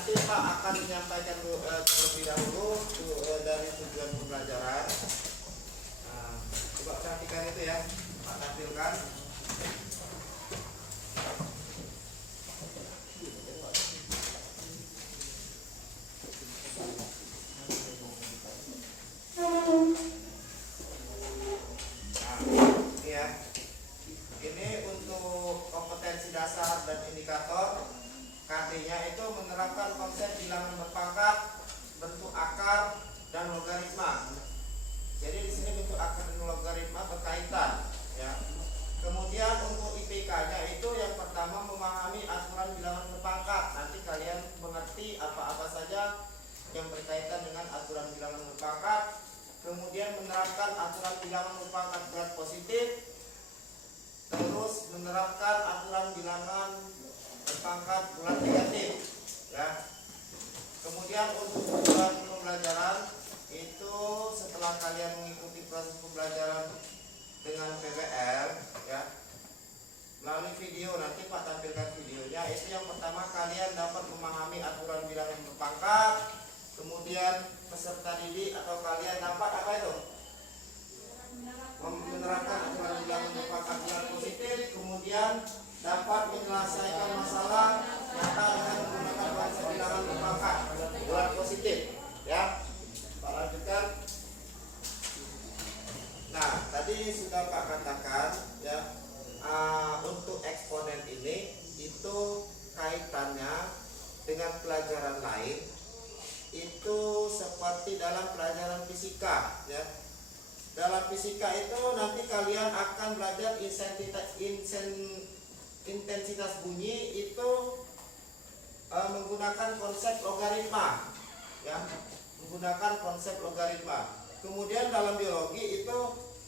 nanti Pak akan menyampaikan terlebih dahulu dari tujuan pembelajaran. Nah, coba perhatikan itu ya, Pak tampilkan. Ini untuk kompetensi dasar dan indikator. KD-nya itu menerapkan konsep bilangan berpangkat, bentuk akar, dan logaritma. Jadi di sini bentuk akar dan logaritma berkaitan, ya. Kemudian untuk IPK-nya itu yang pertama memahami aturan bilangan berpangkat. Nanti kalian mengerti apa-apa saja yang berkaitan dengan aturan bilangan berpangkat. Kemudian menerapkan aturan bilangan berpangkat berat positif. Terus menerapkan aturan bilangan berpangkat bulat negatif, ya. Kemudian untuk tujuan pembelajaran itu setelah kalian mengikuti proses pembelajaran dengan PBL, ya, melalui video, nanti Pak tampilkan videonya. Itu yang pertama, kalian dapat memahami aturan bilangan berpangkat. Kemudian peserta didik atau kalian dapat apa itu? Menerapkan aturan bilangan berpangkat bulat positif. Kemudian dapat menyelesaikan masalah nyata dengan menggunakan konsep bilangan berpangkat bulat positif, ya. Pak lanjutkan. Nah, tadi sudah Pak katakan, ya, untuk eksponen ini itu kaitannya dengan pelajaran lain. Itu seperti dalam pelajaran fisika, ya. Dalam fisika itu nanti kalian akan belajar intensitas bunyi itu menggunakan konsep logaritma, ya, menggunakan konsep logaritma. Kemudian dalam biologi itu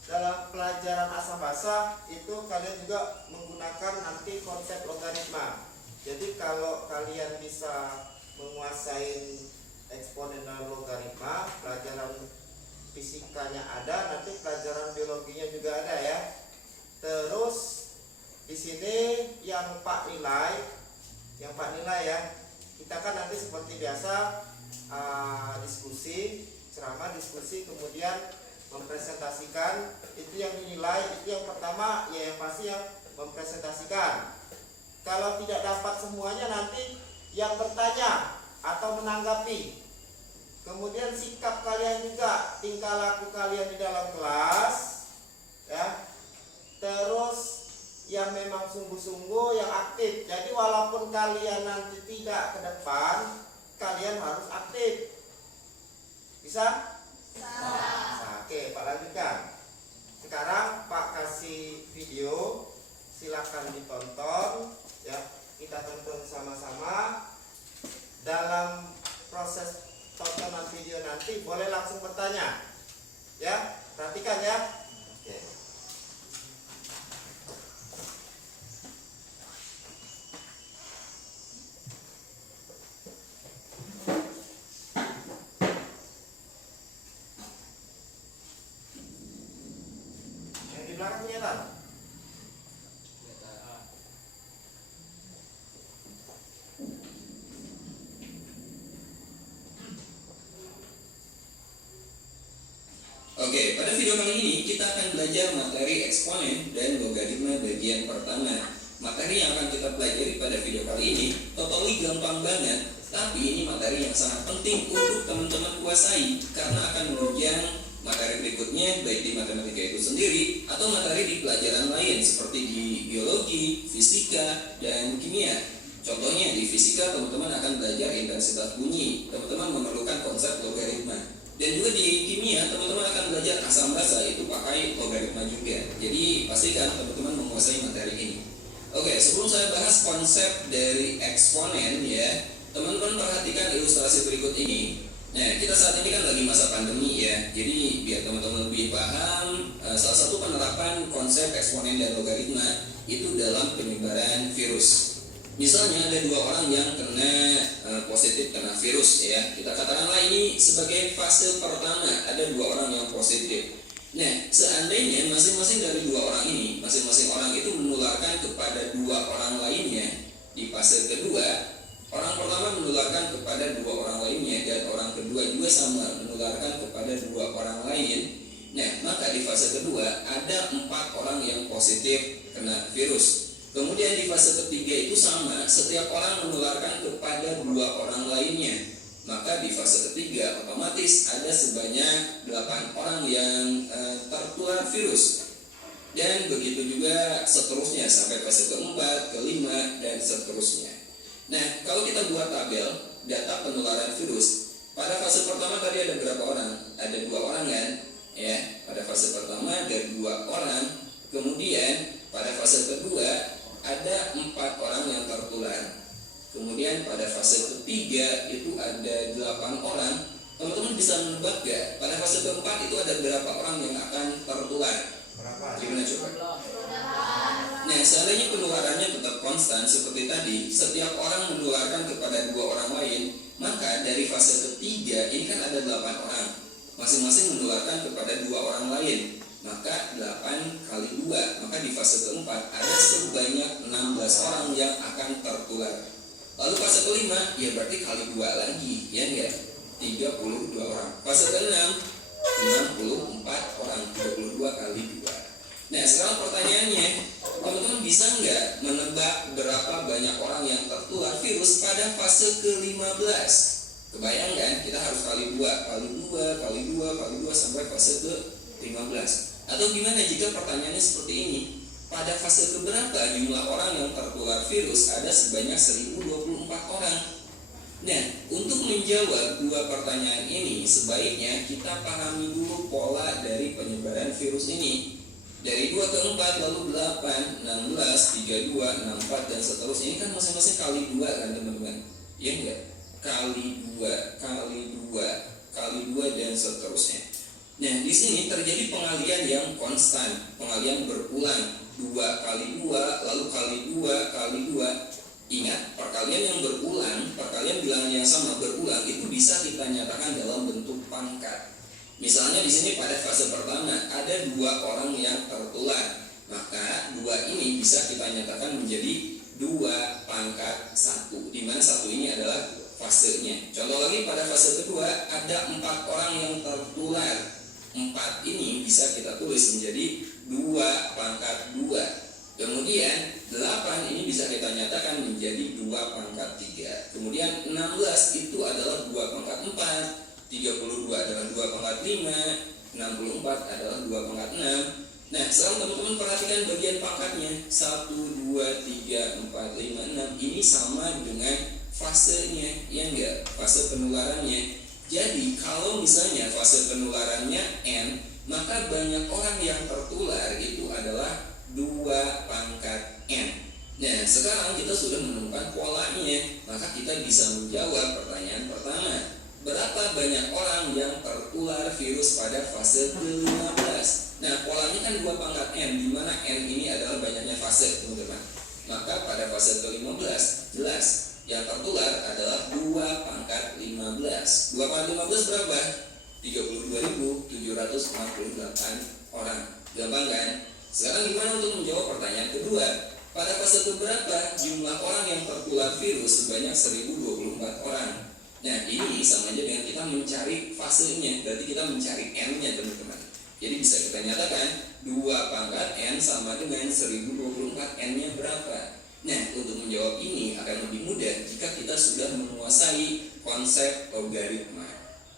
dalam pelajaran asam basa itu kalian juga menggunakan nanti konsep logaritma. Jadi kalau kalian bisa menguasai eksponen dan logaritma, pelajaran fisikanya ada, nanti pelajaran biologinya juga ada, ya. Terus di sini yang Pak nilai, ya, kita kan nanti seperti biasa diskusi, ceramah, diskusi, kemudian mempresentasikan. Itu yang dinilai, itu yang pertama, ya, yang pasti yang mempresentasikan. Kalau tidak dapat semuanya, nanti yang bertanya atau menanggapi. Kemudian sikap kalian juga, tingkah laku kalian di dalam kelas, ya. Terus yang memang sungguh-sungguh, yang aktif. Jadi walaupun kalian nanti tidak ke depan, kalian harus aktif. Bisa? Nah, oke, Pak lanjutkan. Sekarang Pak kasih video, silakan ditonton, ya. Kita tonton sama-sama. Dalam proses tontonan video nanti boleh langsung bertanya, ya. Perhatikan, ya. Oke. Yang di belakang kelihatan? Oke, pada video kali ini kita akan belajar materi eksponen dan logaritma bagian pertama. Materi yang akan kita pelajari pada video kali ini totally gampang banget, tapi ini materi yang sangat penting untuk teman-teman kuasai karena akan menunjang materi berikutnya, baik di matematika itu sendiri atau materi di pelajaran lain seperti di biologi, fisika, dan kimia. Contohnya di fisika teman-teman akan belajar intensitas bunyi, teman-teman memerlukan konsep logaritma. Dan juga di kimia teman-teman akan belajar asam basa, itu pakai logaritma juga. Jadi pastikan teman-teman menguasai materi ini. Oke, sebelum saya bahas konsep dari eksponen, ya, teman-teman perhatikan ilustrasi berikut ini. Nah, kita saat ini kan lagi masa pandemi, ya. Jadi biar teman-teman lebih paham, salah satu penerapan konsep eksponen dan logaritma itu dalam penyebaran virus. Misalnya ada dua orang yang kena positif kena virus, ya. Kita katakanlah ini sebagai fase pertama, ada dua orang yang positif. Nah, seandainya masing-masing dari dua orang ini, masing-masing orang itu menularkan kepada dua orang lainnya di fase kedua, Orang pertama menularkan kepada dua orang lainnya, dan orang kedua juga sama, menularkan kepada dua orang lain. Nah, maka di fase kedua ada 4 orang yang positif kena virus. Kemudian di fase ketiga itu sama, setiap orang menularkan kepada 2 orang lainnya. Maka di fase ketiga otomatis ada sebanyak 8 orang yang tertular virus. Dan begitu juga seterusnya sampai fase keempat, kelima, dan seterusnya. Nah, kalau kita buat tabel data penularan virus, pada fase pertama tadi ada berapa orang? Ada 2 orang kan? Ya, pada fase pertama ada 2 orang. Kemudian pada fase kedua ada 4 orang yang tertular. Kemudian pada fase ketiga itu ada 8 orang. Teman-teman bisa menebak gak? Pada fase keempat itu ada berapa orang yang akan tertular? Berapa? Gimana coba? Nah, seandainya penularannya tetap konstan seperti tadi, setiap orang menularkan kepada 2 orang lain, maka dari fase ketiga ini kan ada 8 orang, masing-masing menularkan kepada 2 orang lain, maka 8 kali 2, maka di fase keempat ada sebanyak 16 orang yang akan tertular. Lalu fase kelima, ya berarti kali 2 lagi, ya enggak? 32 orang. Fase ke-6, 64 orang, 32 kali 2. Nah, sekarang pertanyaannya, teman-teman bisa nggak menebak berapa banyak orang yang tertular virus pada fase ke-15? Kebayang kan? Kita harus kali 2, kali 2, kali 2, kali 2 sampai fase ke-15. Atau gimana jika pertanyaannya seperti ini? Pada fase keberapa jumlah orang yang tertular virus ada sebanyak 1024 orang? Nah, untuk menjawab 2 pertanyaan ini, sebaiknya kita pahami dulu pola dari penyebaran virus ini. Dari 2 ke 4, lalu 8, 16, 32, 64, dan seterusnya. Ini kan masing-masing kali 2 kan teman-teman? Iya enggak? Kali 2, kali 2, kali 2, dan seterusnya. Nah, di sini terjadi pengalian yang konstan, pengalian berulang. 2 kali 2, lalu kali 2, kali 2. Ingat, perkalian yang berulang, perkalian bilangan yang sama berulang, itu bisa kita nyatakan dalam bentuk pangkat. Misalnya di sini pada fase pertama ada 2 orang yang tertular, maka 2 ini bisa kita nyatakan menjadi 2 pangkat 1, di mana 1 ini adalah fasenya. Contoh lagi, pada fase kedua ada 4 orang yang tertular, 4 ini bisa kita tulis menjadi 2 pangkat 2. Kemudian 8 ini bisa kita nyatakan menjadi 2 pangkat 3. Kemudian 16 itu adalah 2 pangkat 4. 32 adalah 2 pangkat 5, 64 adalah 2 pangkat 6. Nah, sekarang teman-teman perhatikan bagian pangkatnya. 1, 2, 3, 4, 5, 6. Ini sama dengan fasenya, ya enggak? Fase penularannya. Jadi, kalau misalnya fase penularannya N, maka banyak orang yang tertular itu adalah 2 pangkat N. Nah, sekarang kita sudah menemukan polanya, maka kita bisa menjawab pertanyaan pertama. Berapa banyak orang yang tertular virus pada fase ke-15? Nah, polanya kan 2 pangkat N, di mana N ini adalah banyaknya fase, teman-teman. Maka pada fase ke-15, jelas yang tertular adalah 2 pangkat 15. 2 pangkat 15 berapa? 32.768 orang. Gampang kan? Sekarang gimana untuk menjawab pertanyaan kedua? Pada fase keberapa jumlah orang yang tertular virus sebanyak 1024 orang? Nah, ini sama aja dengan kita mencari fasenya, berarti kita mencari N-nya, teman-teman. Jadi bisa kita nyatakan 2 pangkat N sama dengan 1024, N-nya berapa? Nah, untuk menjawab ini akan lebih mudah jika kita sudah menguasai konsep logaritma.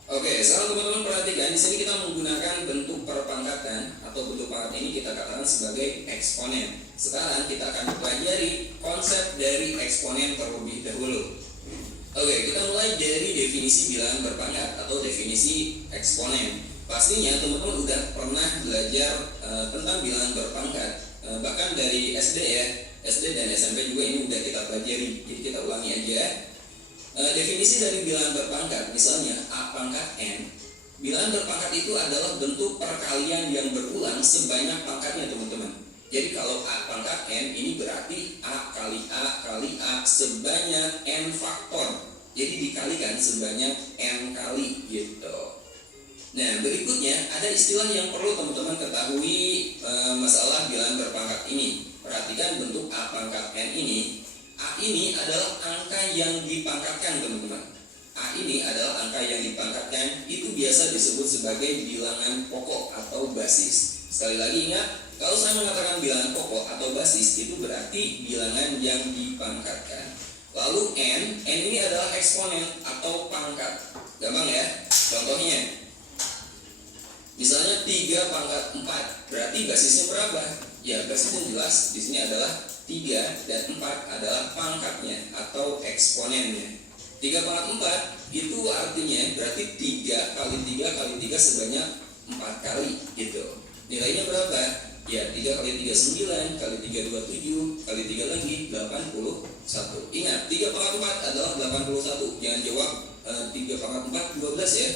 Oke, sekarang teman-teman perhatikan, di sini kita menggunakan bentuk perpangkatan atau bentuk pangkat ini kita katakan sebagai eksponen. Sekarang kita akan pelajari konsep dari eksponen terlebih dahulu. Oke, kita mulai dari definisi bilangan berpangkat atau definisi eksponen. Pastinya teman-teman udah pernah belajar tentang bilangan berpangkat, bahkan dari SD ya, SD dan SMP juga ini udah kita pelajari. Jadi kita ulangi aja. Definisi dari bilangan berpangkat, misalnya A pangkat N. Bilangan berpangkat itu adalah bentuk perkalian yang berulang sebanyak pangkatnya, teman-teman. Jadi kalau A pangkat N ini berarti A kali A sebanyak N faktor. Jadi dikalikan sebanyak N kali gitu. Nah, berikutnya ada istilah yang perlu teman-teman ketahui masalah bilangan berpangkat ini. Perhatikan bentuk A pangkat N ini. A ini adalah angka yang dipangkatkan, teman-teman. A ini adalah angka yang dipangkatkan, itu biasa disebut sebagai bilangan pokok atau basis. Sekali lagi ingat, kalau saya mengatakan bilangan pokok atau basis, itu berarti bilangan yang dipangkatkan. Lalu N ini adalah eksponen atau pangkat. Gampang ya? Contohnya, misalnya 3 pangkat 4, berarti basisnya berapa? Ya, basisnya jelas, di sini adalah 3 dan 4 adalah pangkatnya atau eksponennya. 3 pangkat 4 itu artinya berarti 3 kali 3 kali 3 sebanyak 4 kali gitu. Nilainya berapa? Ya 3 kali 3 9, kali 3 27, kali 3 lagi 81. Ingat 3 pangkat 4 adalah 81. Jangan jawab 3 pangkat 4 12 ya.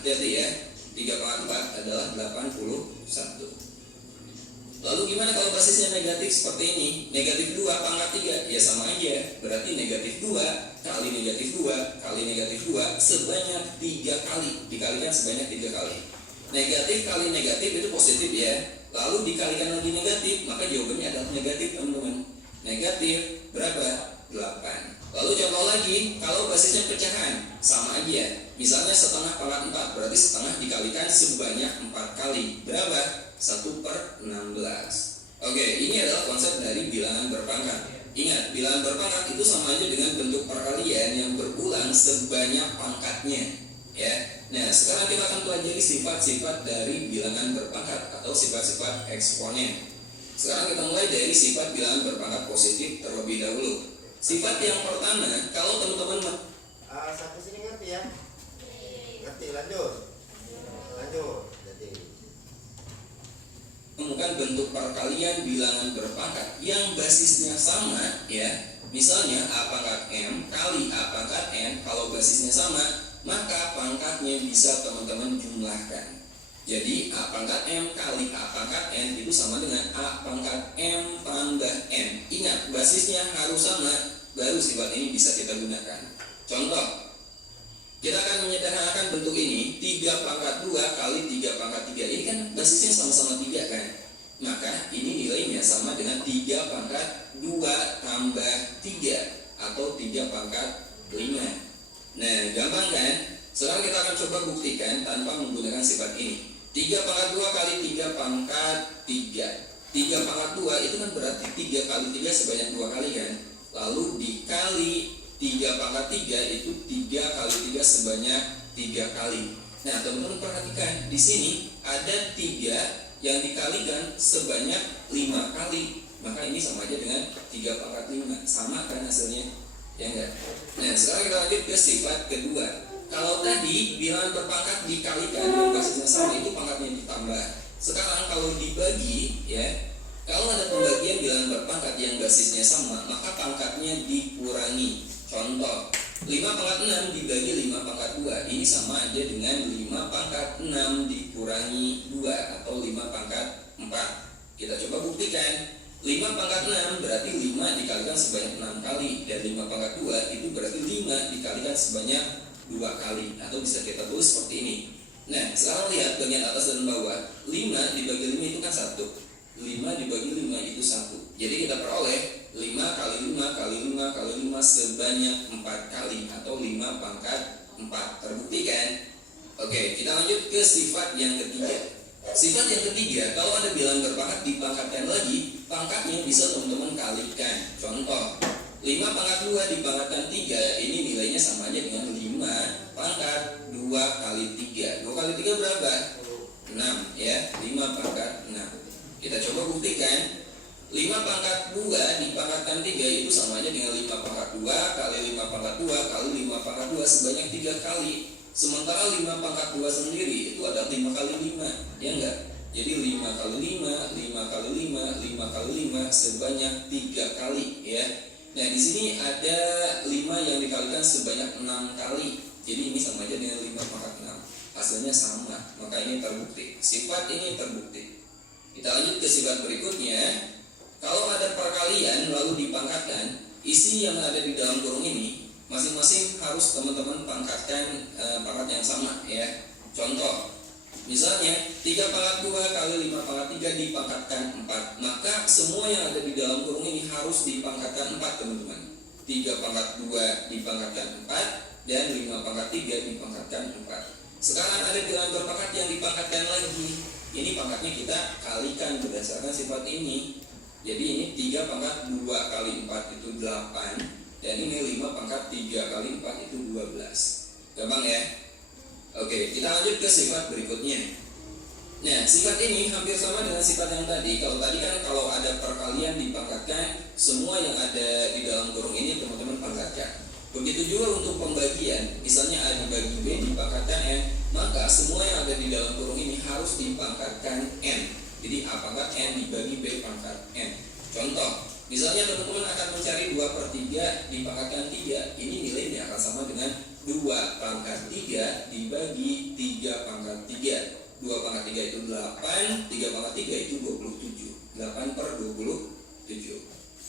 Hati-hati ya. 3 pangkat 4 adalah 81. Lalu gimana kalau basisnya negatif seperti ini? Negatif 2 pangkat 3, ya sama aja. Berarti negatif 2 kali negatif 2 kali negatif 2 sebanyak 3 kali. Dikalikan sebanyak 3 kali. Negatif kali negatif itu positif ya. Lalu dikalikan lagi negatif, maka jawabannya adalah negatif, teman-teman. Negatif berapa? 8. Lalu contoh lagi, kalau basisnya pecahan, sama aja. Misalnya setengah pangkat 4, berarti setengah dikalikan sebanyak 4 kali. Berapa? 1/16. Oke, ini adalah konsep dari bilangan berpangkat. Ingat, bilangan berpangkat itu sama aja dengan bentuk perkalian yang berulang sebanyak pangkatnya. Ya. Nah, sekarang kita akan pelajari sifat-sifat dari bilangan berpangkat atau sifat-sifat eksponen. Sekarang kita mulai dari sifat bilangan berpangkat positif terlebih dahulu. Sifat yang pertama, kalau teman-teman Sampai sini ngerti ya? Ngerti, lanjut. Jadi menemukan bentuk perkalian bilangan berpangkat yang basisnya sama ya, misalnya A pangkat M kali A pangkat N, kalau basisnya sama maka pangkatnya bisa teman-teman jumlahkan. Jadi A pangkat M kali A pangkat N itu sama dengan A pangkat M tambah N. Ingat, basisnya harus sama, baru sifat ini bisa kita gunakan. Contoh, kita akan menyederhanakan bentuk ini. 3 pangkat 2 kali 3 pangkat 3. Ini kan basisnya sama-sama 3 kan. Maka ini nilainya sama dengan 3 pangkat 2 tambah 3 atau 3 pangkat 5. Nah, gampang kan? Sekarang kita akan coba buktikan tanpa menggunakan sifat ini. 3 pangkat 2 kali 3 pangkat 3. 3 pangkat 2 itu kan berarti 3 kali 3 sebanyak 2 kali kan. Lalu dikali 3 pangkat 3 itu 3 kali 3 sebanyak 3 kali. Nah, teman-teman perhatikan, di sini ada 3 yang dikalikan sebanyak 5 kali. Maka ini sama aja dengan 3 pangkat 5. Sama kan hasilnya? Ya enggak? Nah, sekarang kita lanjut ke sifat kedua. Kalau tadi bilangan berpangkat dikalikan dan basisnya sama, itu pangkatnya ditambah. Sekarang kalau dibagi ya, kalau ada pembagian bilangan berpangkat yang basisnya sama, maka pangkatnya dikurangi. Contoh, 5 pangkat 6 dibagi 5 pangkat 2. Ini sama aja dengan 5 pangkat 6 dikurangi 2 atau 5 pangkat 4. Kita coba buktikan. 5 pangkat 6 berarti 5 dikalikan sebanyak 6 kali. Dan 5 pangkat 2 itu berarti 5 dikalikan sebanyak 2 kali. Atau bisa kita tulis seperti ini. Nah, sekarang lihat bagian atas dan bawah. 5 dibagi 5 itu kan 1. 5 dibagi 5 itu 1. Jadi kita peroleh 5 kali 5 kali 5 kali 5 sebanyak 4 kali atau 5 pangkat 4. Terbukti kan? Oke, kita lanjut ke sifat yang ketiga. Sifat yang ketiga, kalau ada bilangan berpangkat dipangkatkan lagi, pangkatnya bisa teman-teman kalikan. Contoh, 5 pangkat 2 dipangkatkan 3, ini nilainya sama aja dengan 5 pangkat 2 kali 3. 2 kali 3 berapa? 6 ya, 5 pangkat 6. Kita coba buktikan. 5 pangkat 2 dipangkatkan 3 itu sama aja dengan 5 pangkat 2 kali 5 pangkat 2 kali 5 pangkat 2 sebanyak 3 kali. Sementara 5 pangkat 2 sendiri itu ada 5 kali 5, ya enggak? Jadi 5 kali 5, 5 kali 5, 5 kali 5 sebanyak 3 kali ya. Nah, di sini ada 5 yang dikalikan sebanyak 6 kali. Jadi ini sama aja dengan 5 pangkat 6. Hasilnya sama, maka ini terbukti. Sifat ini terbukti. Kita lanjut ke sifat berikutnya. Kalau ada perkalian lalu dipangkatkan, isi yang ada di dalam kurung ini masing-masing harus teman-teman pangkatkan pangkat yang sama ya. Contoh, misalnya 3 pangkat 2 kali 5 pangkat 3 dipangkatkan 4, maka semua yang ada di dalam kurung ini harus dipangkatkan 4 teman-teman. 3 pangkat 2 dipangkatkan 4, dan 5 pangkat 3 dipangkatkan 4. Sekarang ada bilangan berpangkat yang dipangkatkan lagi. Ini pangkatnya kita kalikan berdasarkan sifat ini. Jadi ini 3 pangkat 2 kali 4 itu 8, dan ini 5 pangkat 3 kali 4 itu 12. Gampang ya? Oke, kita lanjut ke sifat berikutnya. Nah, sifat ini hampir sama dengan sifat yang tadi. Kalau tadi kan kalau ada perkalian dipangkatkan, semua yang ada di dalam kurung ini teman-teman pangkatkan. Begitu juga untuk pembagian. Misalnya A dibagi B dipangkatkan N, maka semua yang ada di dalam kurung ini harus dipangkatkan N. Jadi A pangkat N dibagi B pangkat N. Contoh, misalnya teman-teman akan mencari 2/3 dipangkatkan 3. Ini nilainya akan sama dengan 2 pangkat 3 dibagi 3 pangkat 3. 2 pangkat 3 itu 8, 3 pangkat 3 itu 27. 8/27.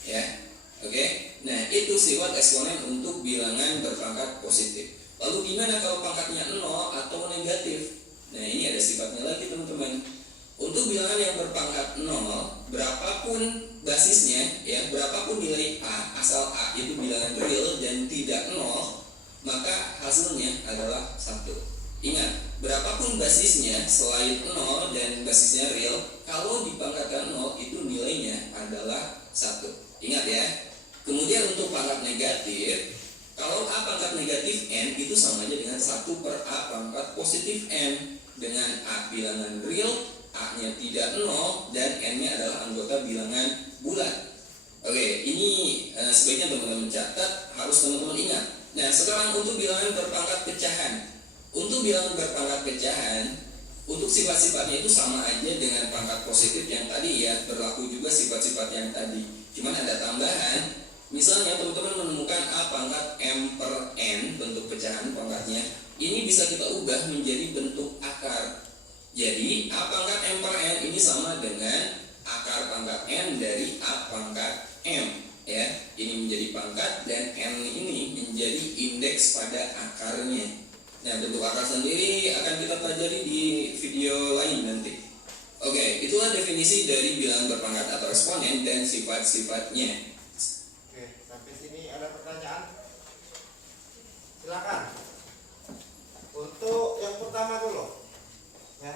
Ya. Oke. Nah, itu sifat eksponen untuk bilangan berpangkat positif. Lalu gimana kalau pangkatnya 0 atau negatif? Nah, ini ada sifatnya lagi teman-teman. Untuk bilangan yang berpangkat 0, berapapun basisnya, ya, berapapun nilai A, asal A itu bilangan real dan tidak 0, maka hasilnya adalah 1. Ingat, berapapun basisnya selain 0 dan basisnya real, kalau dipangkatkan 0 itu nilainya adalah 1. Ingat ya. Kemudian untuk pangkat negatif, kalau A pangkat negatif N itu sama aja dengan 1/A pangkat positif N. Dengan A bilangan real, A-nya tidak 0, dan N-nya adalah anggota bilangan bulat. Oke, ini sebaiknya teman-teman catat, harus teman-teman ingat. Nah, sekarang untuk bilangan berpangkat pecahan. Untuk bilangan berpangkat pecahan, untuk sifat-sifatnya itu sama aja dengan pangkat positif yang tadi ya, berlaku juga sifat-sifat yang tadi. Cuman ada tambahan. Misalnya teman-teman menemukan A pangkat M/N, bentuk pecahan pangkatnya, ini bisa kita ubah menjadi bentuk akar. Jadi A pangkat M/N ini sama dengan akar pangkat N dari A pangkat M, ya. Ini menjadi pangkat dan N ini menjadi indeks pada akarnya. Nah, bentuk akar sendiri akan kita pelajari di video lain nanti. Oke, itulah definisi dari bilangan berpangkat atau eksponen dan sifat-sifatnya. Ada pertanyaan? Silakan. Untuk yang pertama dulu, ya.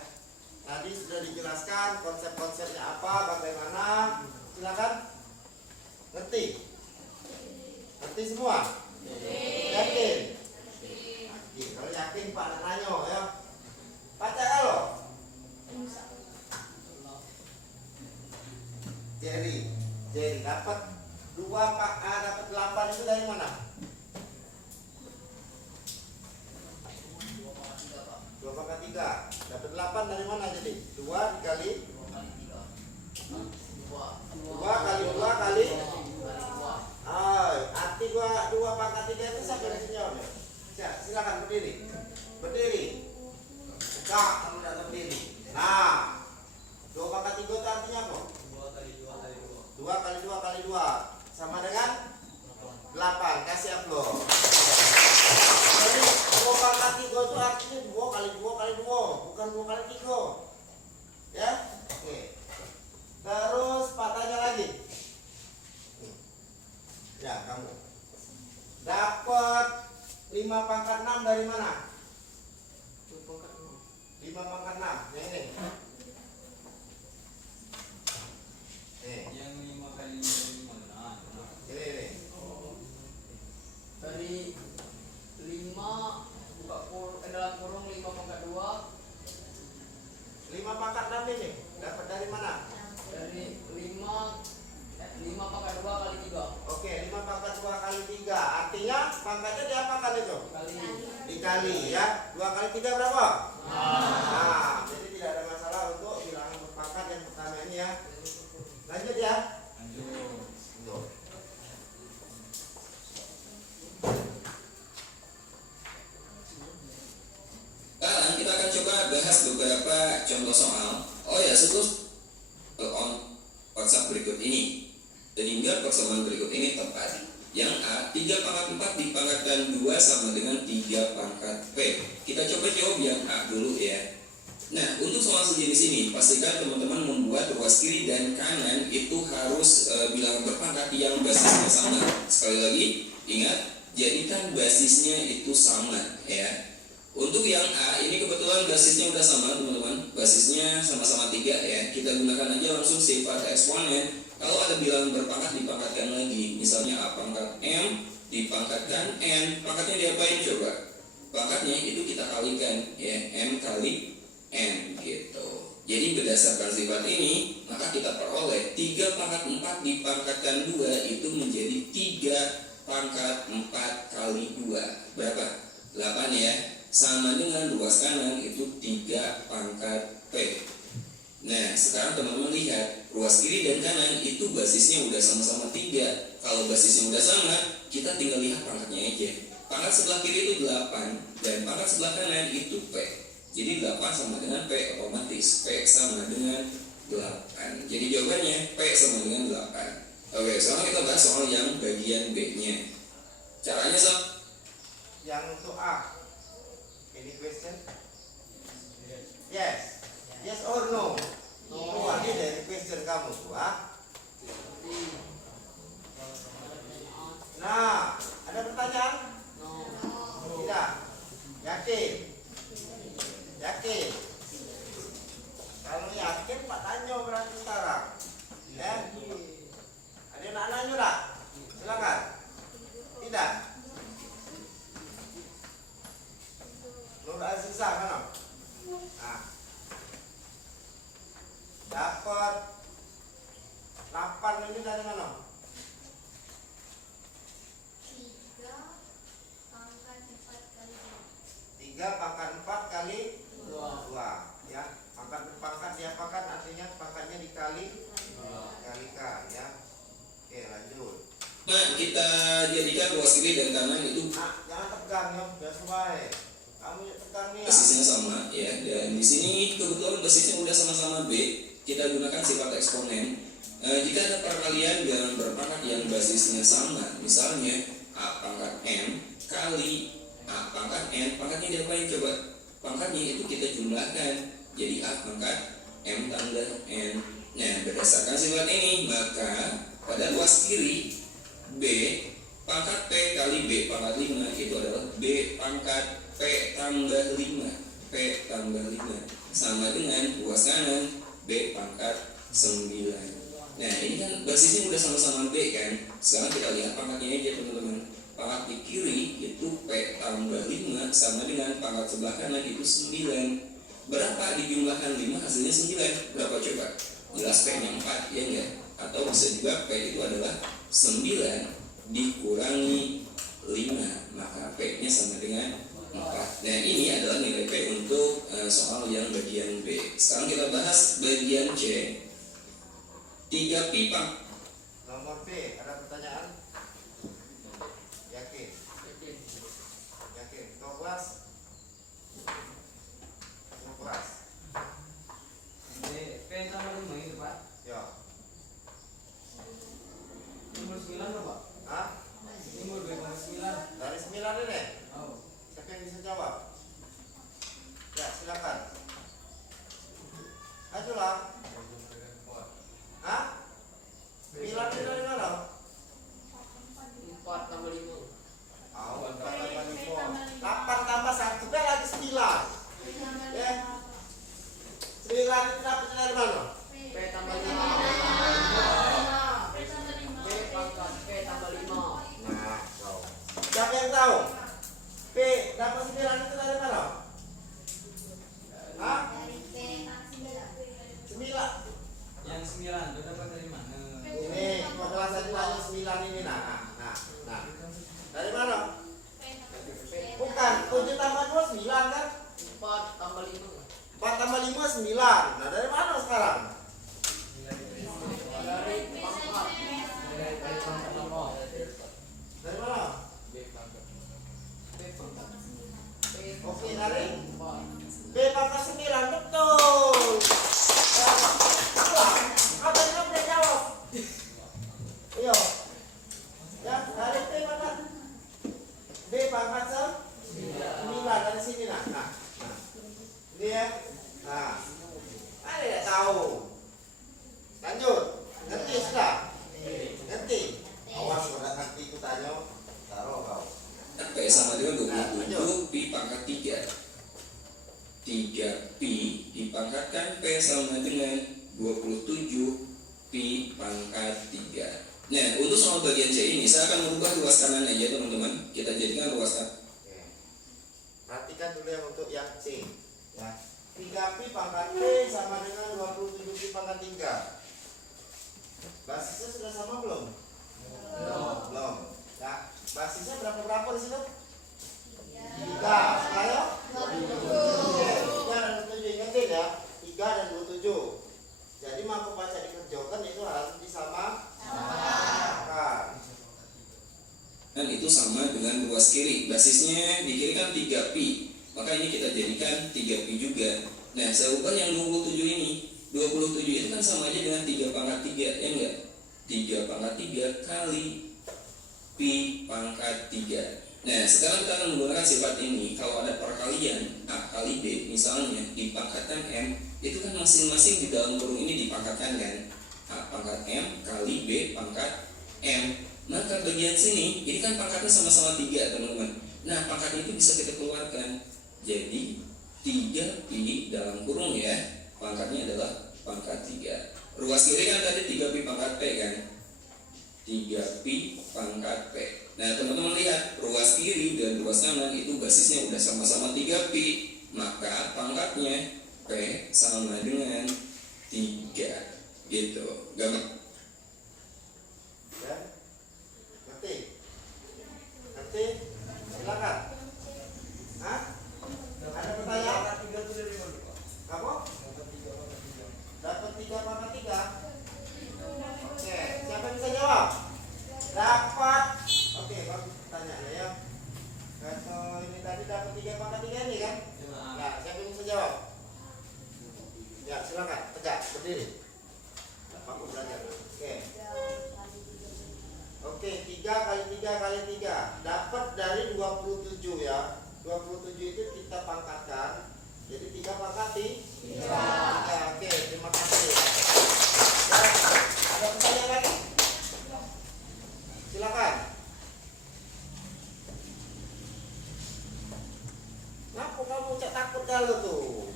Tadi sudah dijelaskan konsep-konsepnya apa, bagaimana. Silakan. Ngerti? Ngerti semua? Yakin? Yakin. Kalau yakin Pak Nanyo, ya. Baca kalau. Jerry dapat 2 dapat 8 itu dari mana? 2 pangkat 3. Dapat 8 dari mana jadi? 2 dikali 2 kali 2 kali. Arti 2 pangkat 3 itu siapa yang jawabnya? Silakan berdiri. Berdiri. Tegak, kamu tidak berdiri. Nah, 2 pangkat 3 itu artinya apa? 2 kali 2 kali 2 sama dengan 8. Kasih aplaus. Jadi 2 pangkat 3 itu artinya 2 kali 2 kali 2, bukan 2 kali 3. Ya? Oke. Terus Pak tanya lagi. Ya, kamu dapat 5 pangkat 6 dari mana? 5 pangkat 6. Yang ini. Yang 5 kali 5 dari mana? Ini. Dari 5 dalam kurung 5 pangkat 2. 5 pangkat 6 ini dapat dari mana? Dari 5 pangkat 2 kali 3 Oke, 5 pangkat 2 kali 3. Artinya pangkatnya diapakan itu? kali. Dikali ya. 2 kali 3 berapa? Nah, jadi tidak ada masalah untuk bilangan berpangkat yang pertama ini ya. Lanjut ya. Lanjut. Sekarang kita akan coba bahas beberapa contoh soal. Oh ya, sebelum on WhatsApp berikut ini, sehingga persamaan berikut ini tepat. Yang A, 3 pangkat 4 dipangkatkan 2 sama dengan 3 pangkat P. Kita coba jawab yang A dulu ya. Nah, untuk soal sejenis ini, pastikan teman-teman membuat ruas kiri dan kanan itu harus bilangan berpangkat yang basisnya sama. Sekali lagi, ingat, jadikan basisnya itu sama ya. Untuk yang A, ini kebetulan basisnya udah sama teman-teman. Basisnya sama-sama 3 ya. Kita gunakan aja langsung sifat eksponen. Kalau ada bilangan berpangkat dipangkatkan lagi. Misalnya A pangkat M dipangkatkan N. Pangkatnya diapain coba? Pangkatnya itu kita kalikan ya, M kali N gitu. Jadi berdasarkan sifat ini, maka kita peroleh 3 pangkat 4 dipangkatkan 2 itu menjadi 3 pangkat 4 kali 2. Berapa? 8 ya. Sama dengan ruas kanan itu 3 pangkat P. Nah, sekarang teman-teman lihat, ruas kiri dan kanan itu basisnya udah sama-sama 3. Kalau basisnya udah sama, kita tinggal lihat pangkatnya aja. Pangkat sebelah kiri itu 8 dan pangkat sebelah kanan itu P. Jadi 8 sama dengan P, otomatis P sama dengan 8. Jadi jawabannya P sama dengan 8. Oke, sekarang kita bahas soal yang bagian B-nya. Caranya sama. Yang untuk A. Any question? Yes. Yes or no? No. Wah, ini dari question kamu tuh, ah. Nah, ada pertanyaan? Tidak. Yakin? Yakin? Kalau yakin Pak tanya berarti sekarang. Ya. Ada yang nak nanya tak? Silakan. Tidak. Nur Azizah mana? Nah. Dapat 8 ini dari mana? 3 pangkat 4 kali 2 ya. Pangkat berpangkat diapakan, artinya pangkatnya dikalikan ya. Oke, lanjut. Nah, kita jadikan ruas kiri dan kanan itu Nah, jangan tegang ya, biar sesuai. Kamu tegang nih ya. basisnya sama ya. Dan di sini kebetulan basisnya udah sama-sama B. Kita gunakan sifat eksponen. Jika ada perkalian bilangan berpangkat yang basisnya sama, misalnya A pangkat M kali A pangkat N, pangkatnya diapain coba? Pangkatnya itu kita jumlahkan jadi A pangkat M tambah N. Nah, berdasarkan sifat ini, maka pada ruas kiri B pangkat P kali B pangkat 5 itu adalah B pangkat P tambah 5. P tambah 5 sama dengan ruas kanan B pangkat 9. Nah, ini kan basisnya udah sama-sama B kan. Sekarang kita lihat pangkatnya aja teman-teman. Pangkat di kiri itu P tambah 5 sama dengan pangkat sebelah kanan itu 9. Berapa dijumlahkan 5 hasilnya 9? Berapa coba? Jelas P-nya 4 ya enggak? Atau bisa juga P itu adalah 9 dikurangi 5, maka P-nya sama dengan 4. Nah, ini adalah nilai P untuk soal yang bagian B. Sekarang kita bahas bagian C. 3 pipa. Nomor B, ada pertanyaan? Yakin? Yakin? 12? 12? P sama 5 itu Pak. Ya. Nomor 9 loh Pak. Hah? Nomor B nomor 9. Dari 9 ini? Oh. Siapa yang bisa jawab? Ya, silakan. Ajulah. Hah? 9 ini dari mana? 4 tambah 5. Oh, 4 tambah 5. 8 tambah 1 kan lagi 9. Ya. 9 itu dapatnya dari mana? P tambah 5. P pangkat P tambah 5. Nah, tahu. Siapa yang tahu? P dapat 9 itu dari mana? Hah? 9. Yang 9 itu dapat dari mana? Ini penjelasan tanya 9 ini nah. Dari mana? Bukan, 7 tambah 2 9 kan? 4 tambah 5. 4 tambah 5 9. Nah, dari mana sekarang? Dari pangkat. Dari pangkat nomor. Dari mana? B pangkat. P pangkat. P Oke, dari 4. B pangkat 9, betul. Apa yang kamu udah jawab? Iya. Ya, dari B pangkat B pangkat 9 dari sini nah. Ini ya. Nah, 3pi dipangkatkan P sama dengan 27 pi pangkat 3. Nah, untuk soal bagian C ini saya akan merubah ruas kanan aja teman-teman. Kita jadikan ruas kanan. Oke. Perhatikan dulu yang untuk yang C ya. 3pi pangkat P sama dengan 27pi pangkat 3. Basisnya sudah sama belum? Belum. Ya, basisnya berapa di situ? 3. Ayo. 3 dan 27 ingetin ya. 3 dan 27. Jadi mampu baca dikerjakan itu harus disamakan. Dan itu sama dengan ruas kiri. Basisnya di kiri kan 3pi. Maka ini kita jadikan 3pi juga. Nah, saya ubah yang 27 ini. 27 itu kan sama aja dengan 3 pangkat 3, ya enggak? 3 pangkat 3 kali pi pangkat 3. Nah, sekarang kita akan menggunakan sifat ini. Kalau ada perkalian A kali B misalnya dipangkatkan M, itu kan masing-masing di dalam kurung ini dipangkatkan kan. A pangkat M kali B pangkat M. Maka bagian sini, ini kan pangkatnya sama-sama 3 teman-teman. Nah, pangkat itu bisa kita keluarkan. Jadi 3pi dalam kurung ya, pangkatnya adalah pangkat 3. Ruas kiri kan tadi 3pi pangkat P kan. 3pi pangkat P. Nah, teman-teman lihat, ruas kiri dan ruas kanan itu basisnya udah sama-sama 3pi. Maka pangkatnya P sama dengan 3. Gitu. Gampang. Ya. Ngerti? Ngerti? Silakan. Hah? Ada pertanyaan? Apa? Dapat 3 pangkat 3. Oke, siapa yang bisa jawab? Dapat. Oke, kamu tanya ya. Kalau ini tadi dapat 3 pangkat 3 ini kan? Nah, siapa yang bisa jawab? Ya, silakan. Tegak, berdiri. Kamu belajar. Oke. Oke, 3 kali 3 kali 3 dapat dari 27 ya. 27 itu kita pangkatkan. Jadi 3 pangkat 3. Oke, terima kasih. Ya, ada pertanyaan lagi? Silakan. Kenapa kamu cek takut kalau tuh?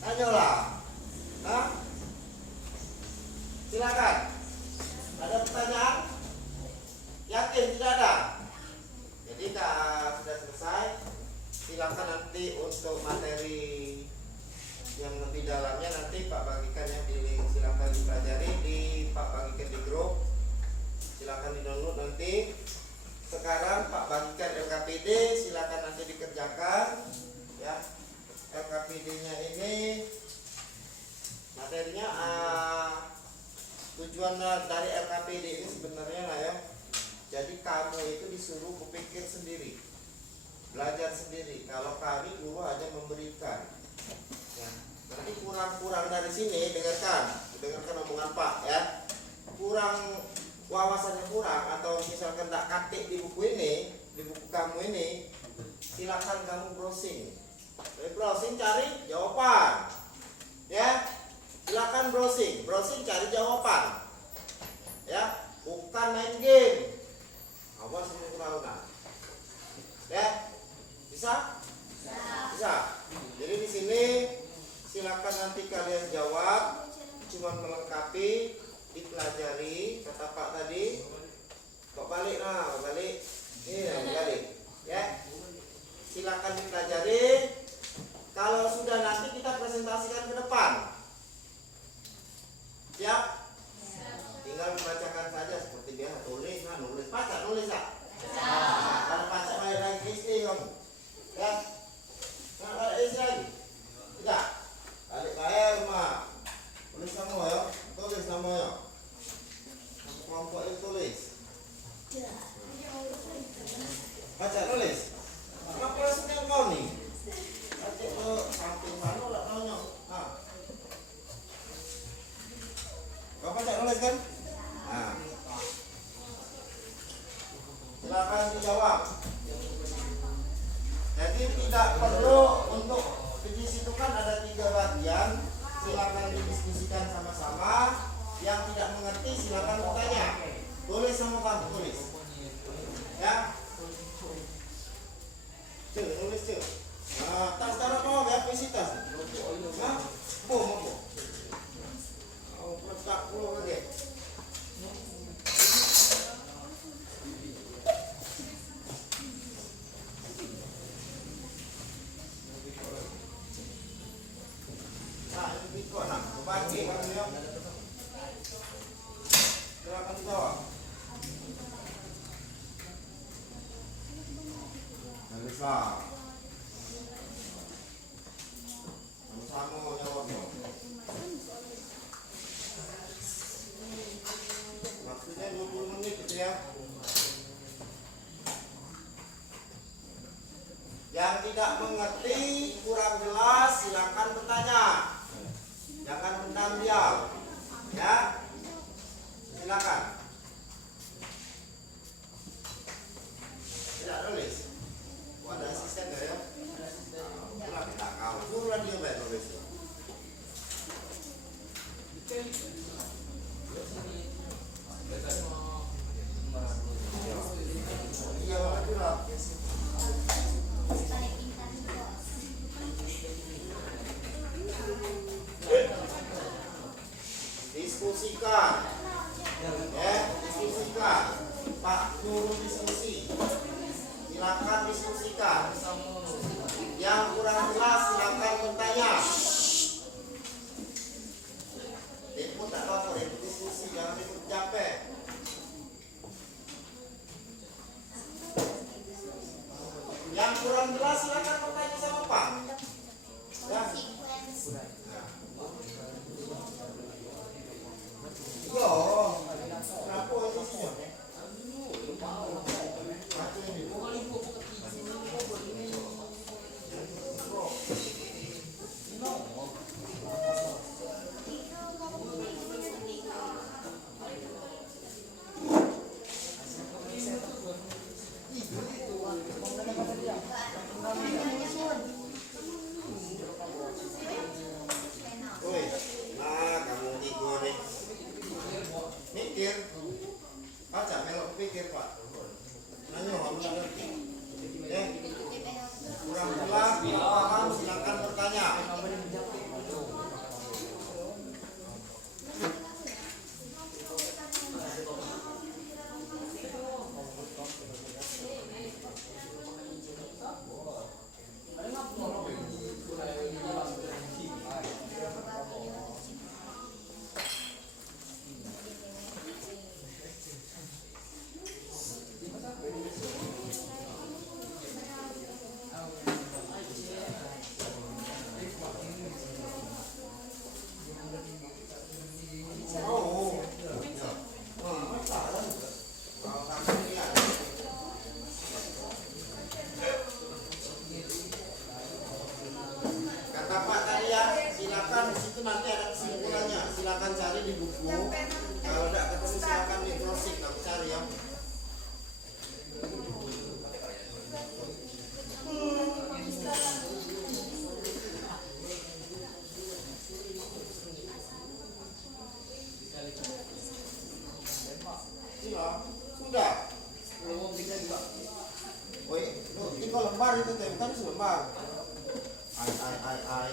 Tanyalah. Hah? Silakan. Ada pertanyaan? Yakin tidak ada? Jadi sudah selesai. Silakan nanti untuk materi yang lebih dalamnya nanti Pak bagikan ya di link, silakan dipelajari Pak bagikan di grup, silakan di download nanti. Sekarang Pak bagikan LKPD, silakan nanti dikerjakan ya. LKPD-nya ini materinya tujuan dari LKPD ini sebenarnya lah ya. Jadi kamu itu disuruh berpikir sendiri, belajar sendiri. Kalau kami guru aja memberikan. Ya. Nanti kurang-kurang dari sini dengarkan omongan Pak ya. Kurang wawasannya kurang atau misalkan tidak katik di buku ini, di buku kamu ini, silakan kamu browsing. Dari browsing cari jawaban. Ya. Silakan browsing cari jawaban. Ya, bukan main game. Awas sama corona. Ya. Bisa? Bisa. Jadi di sini silakan nanti kalian jawab, cuma melengkapi, dipelajari kata Pak tadi. Kok balik balik. Ini balik. Ya. Silakan dipelajari. Kalau sudah nanti kita presentasikan ke depan. Siap? Tinggal membacakan saja seperti biasa, nulis, baca, nulis ya. Kalau baca balik lagi istri kamu. Ya. Nah, balik istri lagi. Tidak. Balik bayar rumah. Tulis nama ya. Tulis nama ya. Kelompok itu tulis. Baca, nulis. Apa kelasnya kau nih? Baca ke samping mana lah nanya. Kau baca nulis kan? Nah. Silakan dijawab. Jadi tidak perlu untuk di situ kan ada 3 bagian. Silakan didiskusikan sama-sama. Yang tidak mengerti silakan bertanya. Tulis sama kamu, tulis. Ya. Nulis. Nah, tas taruh kau ya, puisi tas. Kok nak bagi kan dia? Silakan dijawab. Bisa. Sama-sama jawabnya. Maksudnya 20 menit gitu ya. Yang tidak mengerti, kurang jelas, silakan bertanya. Jangan pendam diam. Ya. Silakan. Tidak tulis. Ada asisten nggak ya? Itulah kita kau. Suruh dia baik tulis. Iya, itulah. Diskusikan. Ya, diskusikan. Pak guru diskusi. Silakan diskusikan. Yang kurang jelas silakan bertanya. Input tak apa, input diskusi, jangan input capek. Yang kurang jelas silakan bertanya sama Pak. Ya. Yo, kenapa ini sih? Woi, nah kamu tiga nih. Mikir. Baca melok pikir, Pak. Nanya kamu ngerti. Ya. Kurang jelas, tidak paham, silakan bertanya. Kata Pak tadi ya, silakan di situ nanti ada kesimpulannya. Silakan cari di buku. Kalau tidak ketemu silakan di browsing, kamu cari ya. Sudah. Woi, tiga lembar itu teh, bukan selembar. Ai.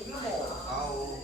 Ini mau tahu.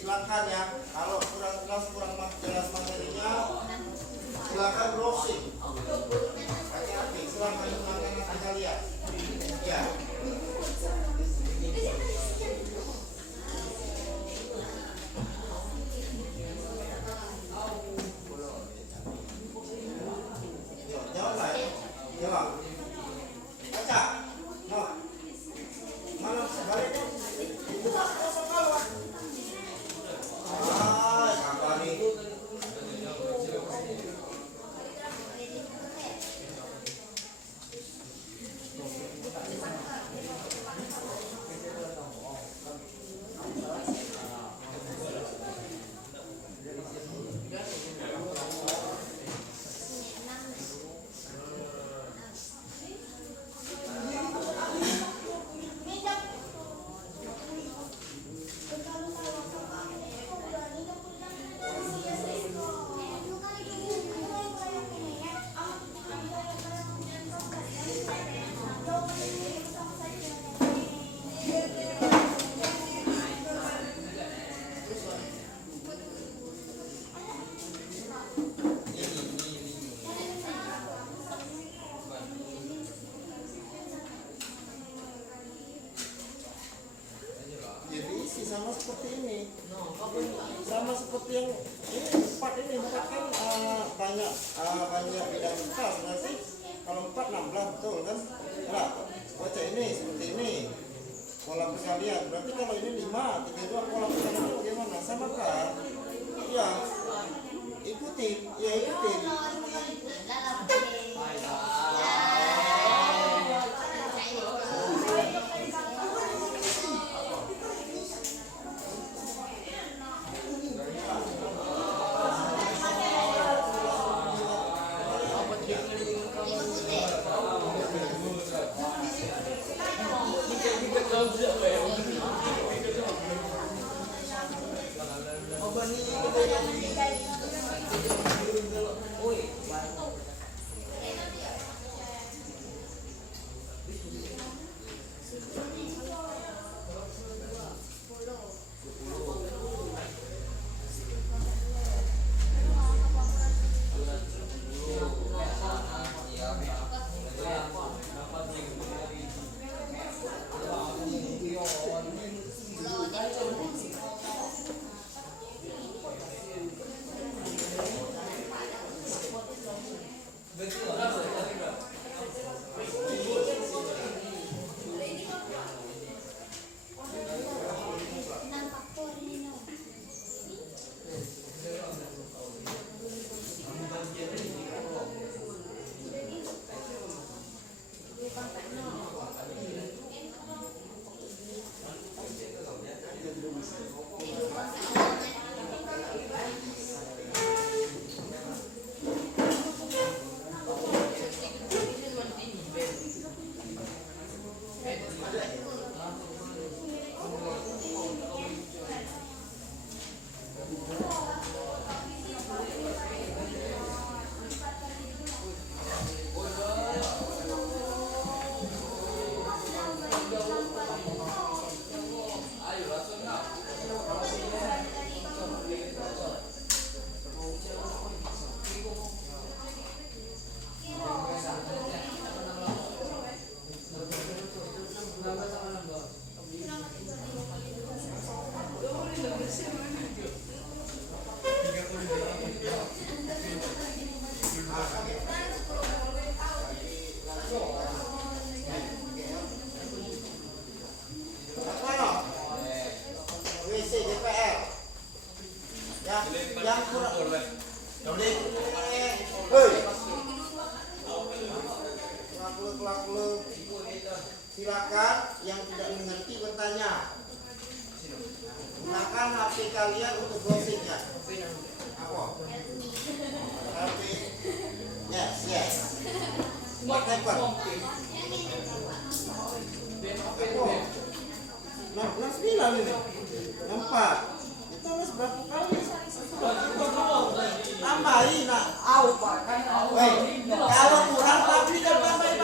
Silakan ya, kalau kurang jelas jelas materinya silakan browsing. Hati-hati, silakan teman-teman kita lihat. Ya. Jawab lah ya. Jawab. Baca. Mau. Mana sebaliknya? Buka kosong kalau. Ah, apa nih? Jadi sama seperti ini, sama seperti yang ini empat kan banyak bidang besar berarti kalau 4 16 betul kan? Nah, baca ini seperti ini pola perkalian berarti kalau ini 5 32 pola perkalian bagaimana sama kan? Ya ikuti, ya ikuti. yang kurang. Hei, kelak-kelak. Silakan yang tidak mengerti bertanya. Gunakan HP kalian untuk browsing ya. Apa? HP. Yes. Pakai apa? Nah, 9 ini. 4. Itu harus berapa kali? Tambahin nak. Weh, kalau kurang tapi kan tambahin.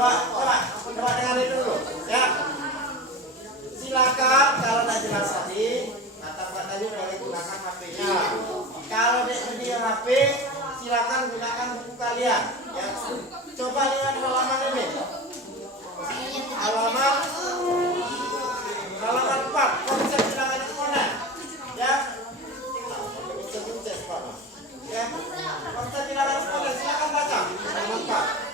Coba dengarin dulu ya. Silakan kalau tidak jelas tadi kata-kata tadi boleh gunakan HP-nya. Kalau dia HP, silakan gunakan buku kalian ya. Coba lihat halaman ini. Halaman 4 konsep bilangan eksponen ya. Ya, konsep bilangan eksponen silakan baca halaman 4.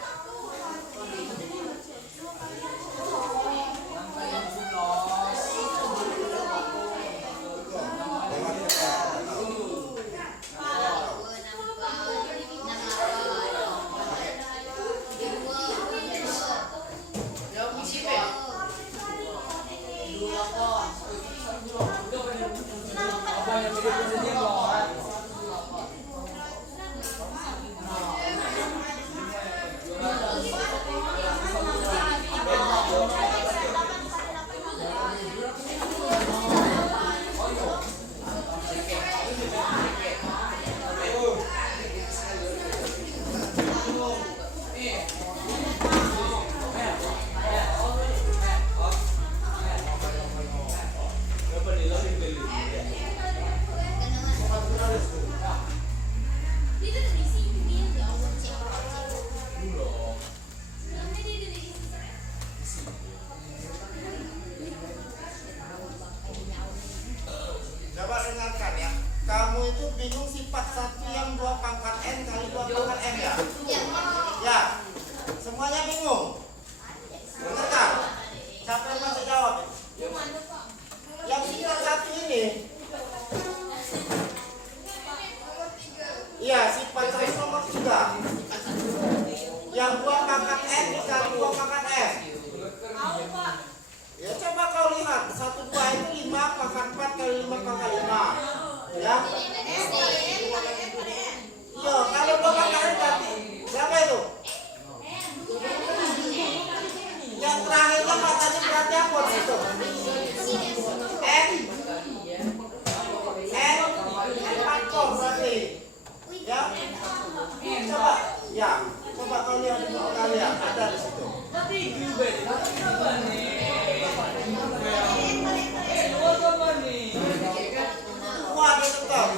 Coba dengarkan ya. Kamu itu bingung sifat 1 yang 2 pangkat N kali 2 pangkat M ya? Ya. Semuanya bingung. Dengarkan. Siapa yang masih jawab? Yang sifat 1 ini. Iya, sifat 1 nomor 3. Yang 2 pangkat N dikali 2 pangkat M. Ya coba kau lihat 1 2 itu 5 pangkat 4 kali 5 pangkat 5 ya. Iya kalau 2 pangkat N berarti berapa itu? Yang terakhirnya tadi berarti apa itu? N 4 kok berarti ya. Coba ya, coba kau lihat di buku kalian ada di situ. Wah, ada tetap.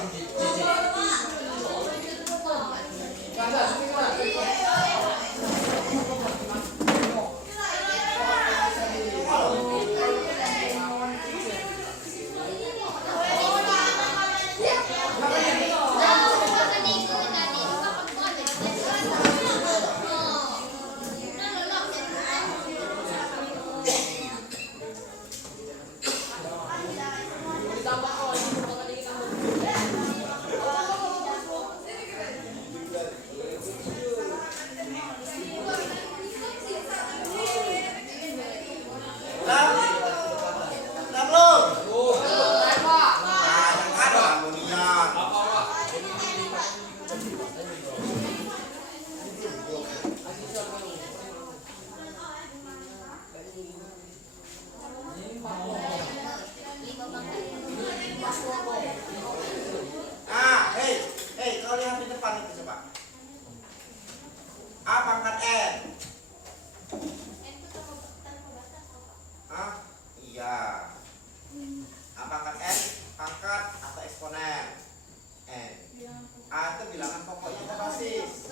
Kau lihat di depan itu coba. A pangkat N. Iya. A pangkat N pangkat atau eksponen N. A itu bilangan pokoknya atau basis.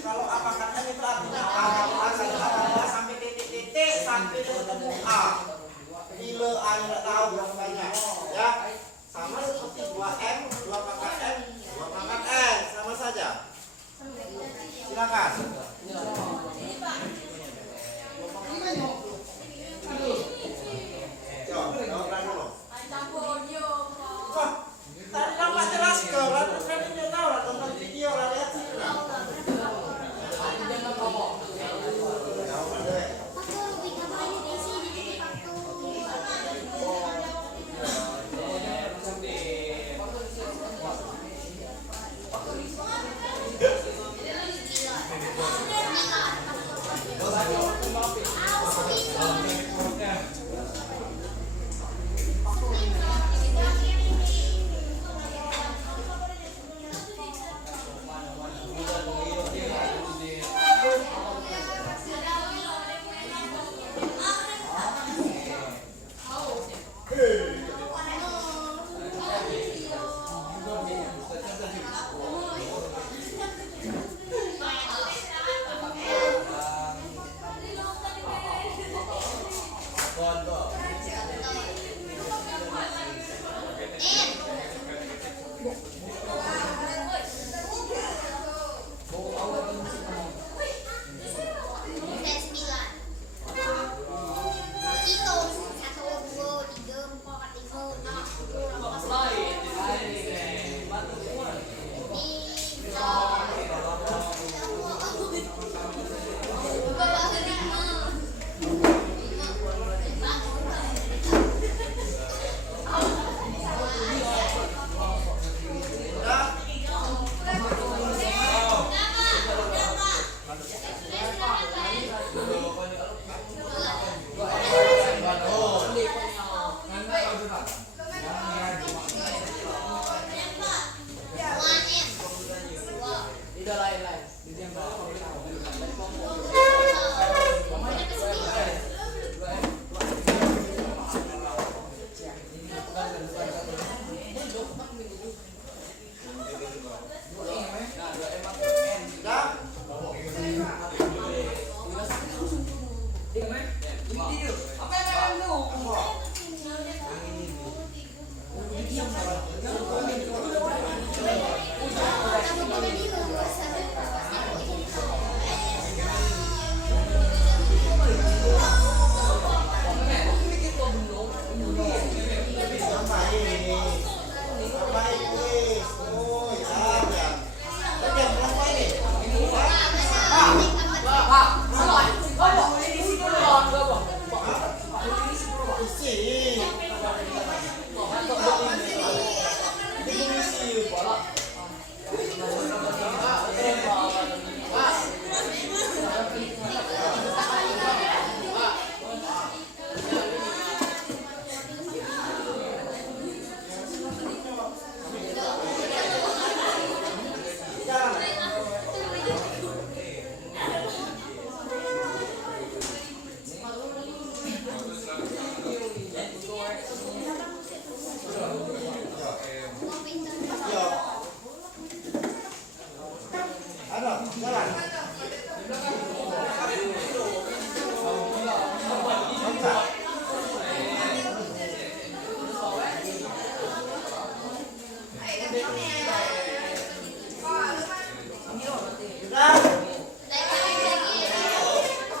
Kalau A pangkat N itu artinya A sampai titik-titik sampai ketemu A. Bila A tidak tahu berapa banyak, ya. Sama seperti 2M, 2 pangkat N, 2 pangkat N, sama saja. Silakan. Wah, tadi nampak jelas ke, lalu kan dia tahu lah tonton video lah lihat sini lah. I'll see udah lain-lain. Jadi yang paling favorit apa? Dari kelompok. Sudah? Apa ini? Apa ini? Oh, ya. Oke, berapa ini? Isi. Yo. Ada, jalan. Bisa. Sudah?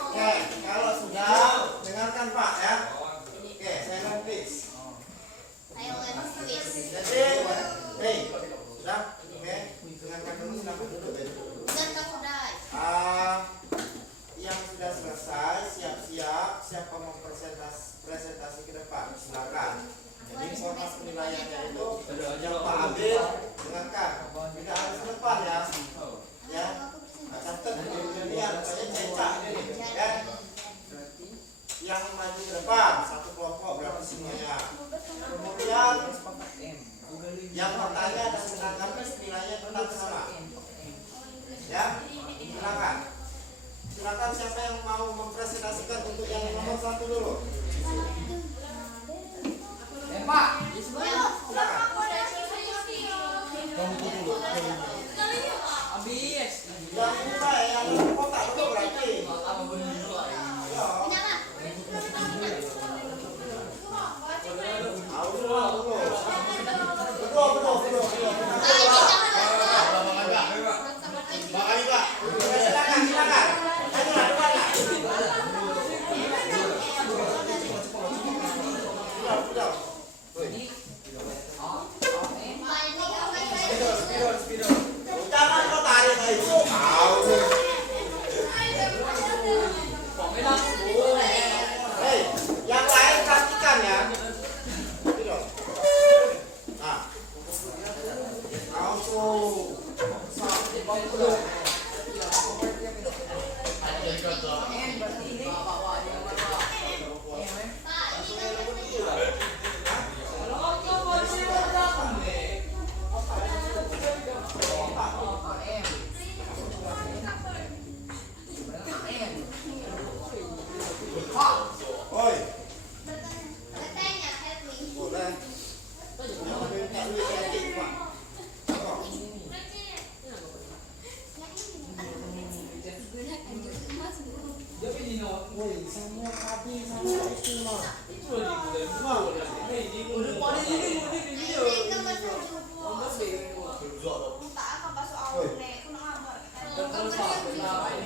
Oke, kalau sudah, dengarkan Pak ya. Oke, saya mau fix. Jadi, hey, sudah? Oke, dengarkan dulu, silakan duduk ya. Yang sudah selesai, siap-siap. Siapa mau presentasi ke depan? Silakan. Jadi format penilaiannya itu yang Pak ambil, dengarkan. Tidak harus ke depan ya. Ya, catat ini rupanya cecak ini, ya. Yang maju ke depan satu kelompok berarti semuanya. Kemudian yang bertanya dan menanggapi nilainya tetap sama. Ya, silakan. Silakan siapa yang mau mempresentasikan untuk yang nomor 1 dulu. Pak. Silakan. Habis. Yang buka ya, yang kotak dulu berarti. Ya. Jangan kau tarik itu. Hei, yang lain perhatikan ya. Gitu dong. Nah. Oi. Boleh. Yang minta duit sedikit, Pak. Tolong. Dia pilih no. Woi, semua tadi sama itu loh. Itu loh di udah pada ini video. Ini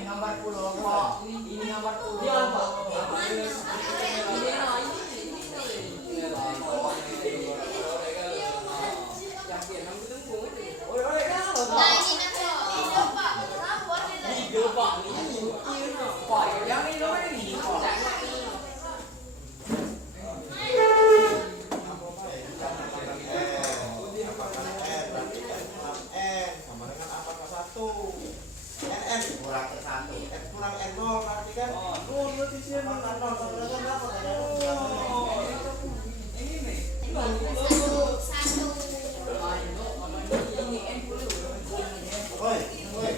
gambar pulau Pak. Ini gambar pulau. Dia apa? Woi, woi.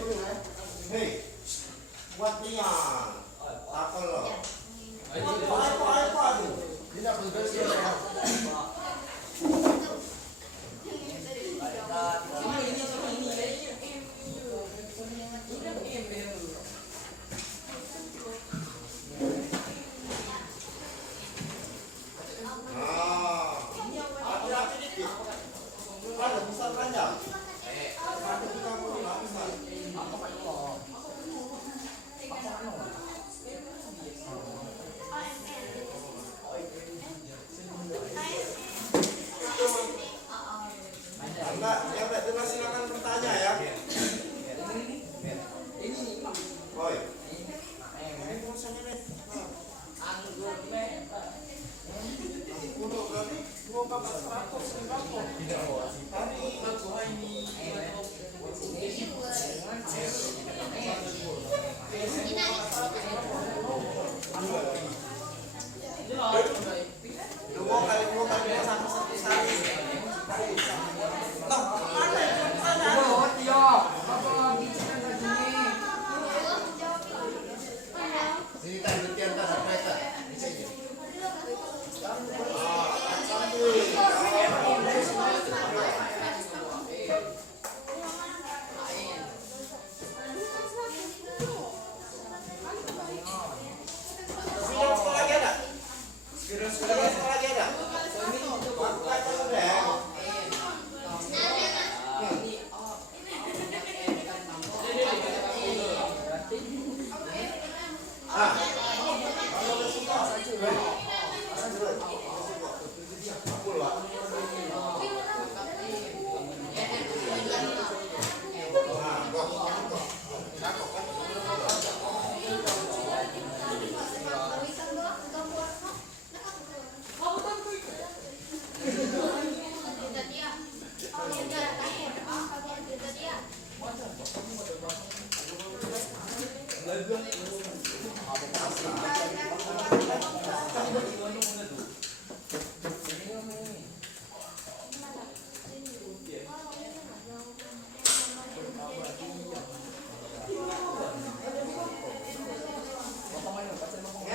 Ingat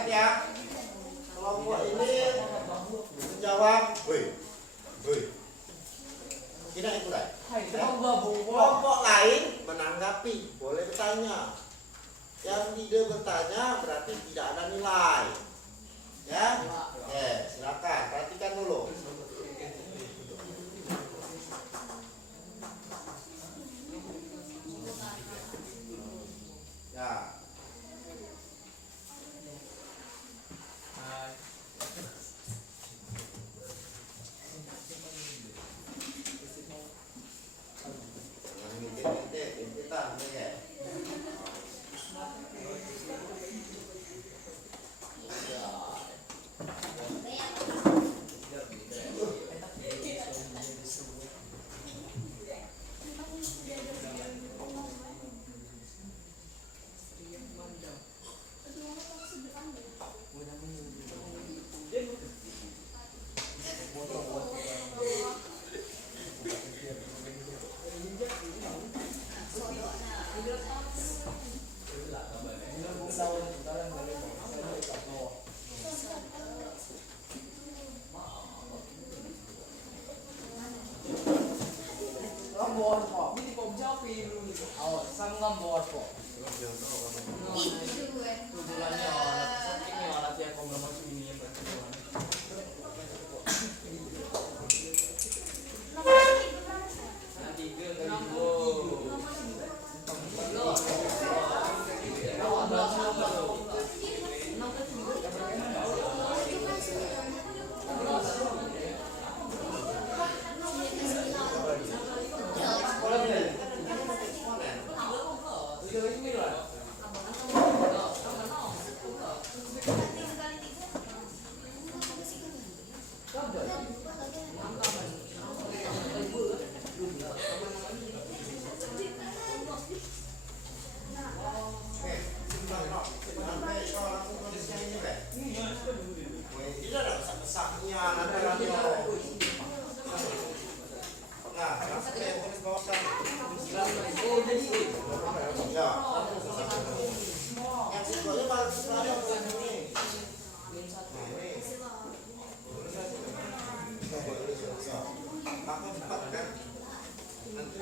ya, kelompok ini menjawab, woi, tidak ikutan. Kelompok lain menanggapi, boleh bertanya. Yang tidak bertanya berarti tidak ada nilai. Ya, silakan perhatikan dulu. Ya.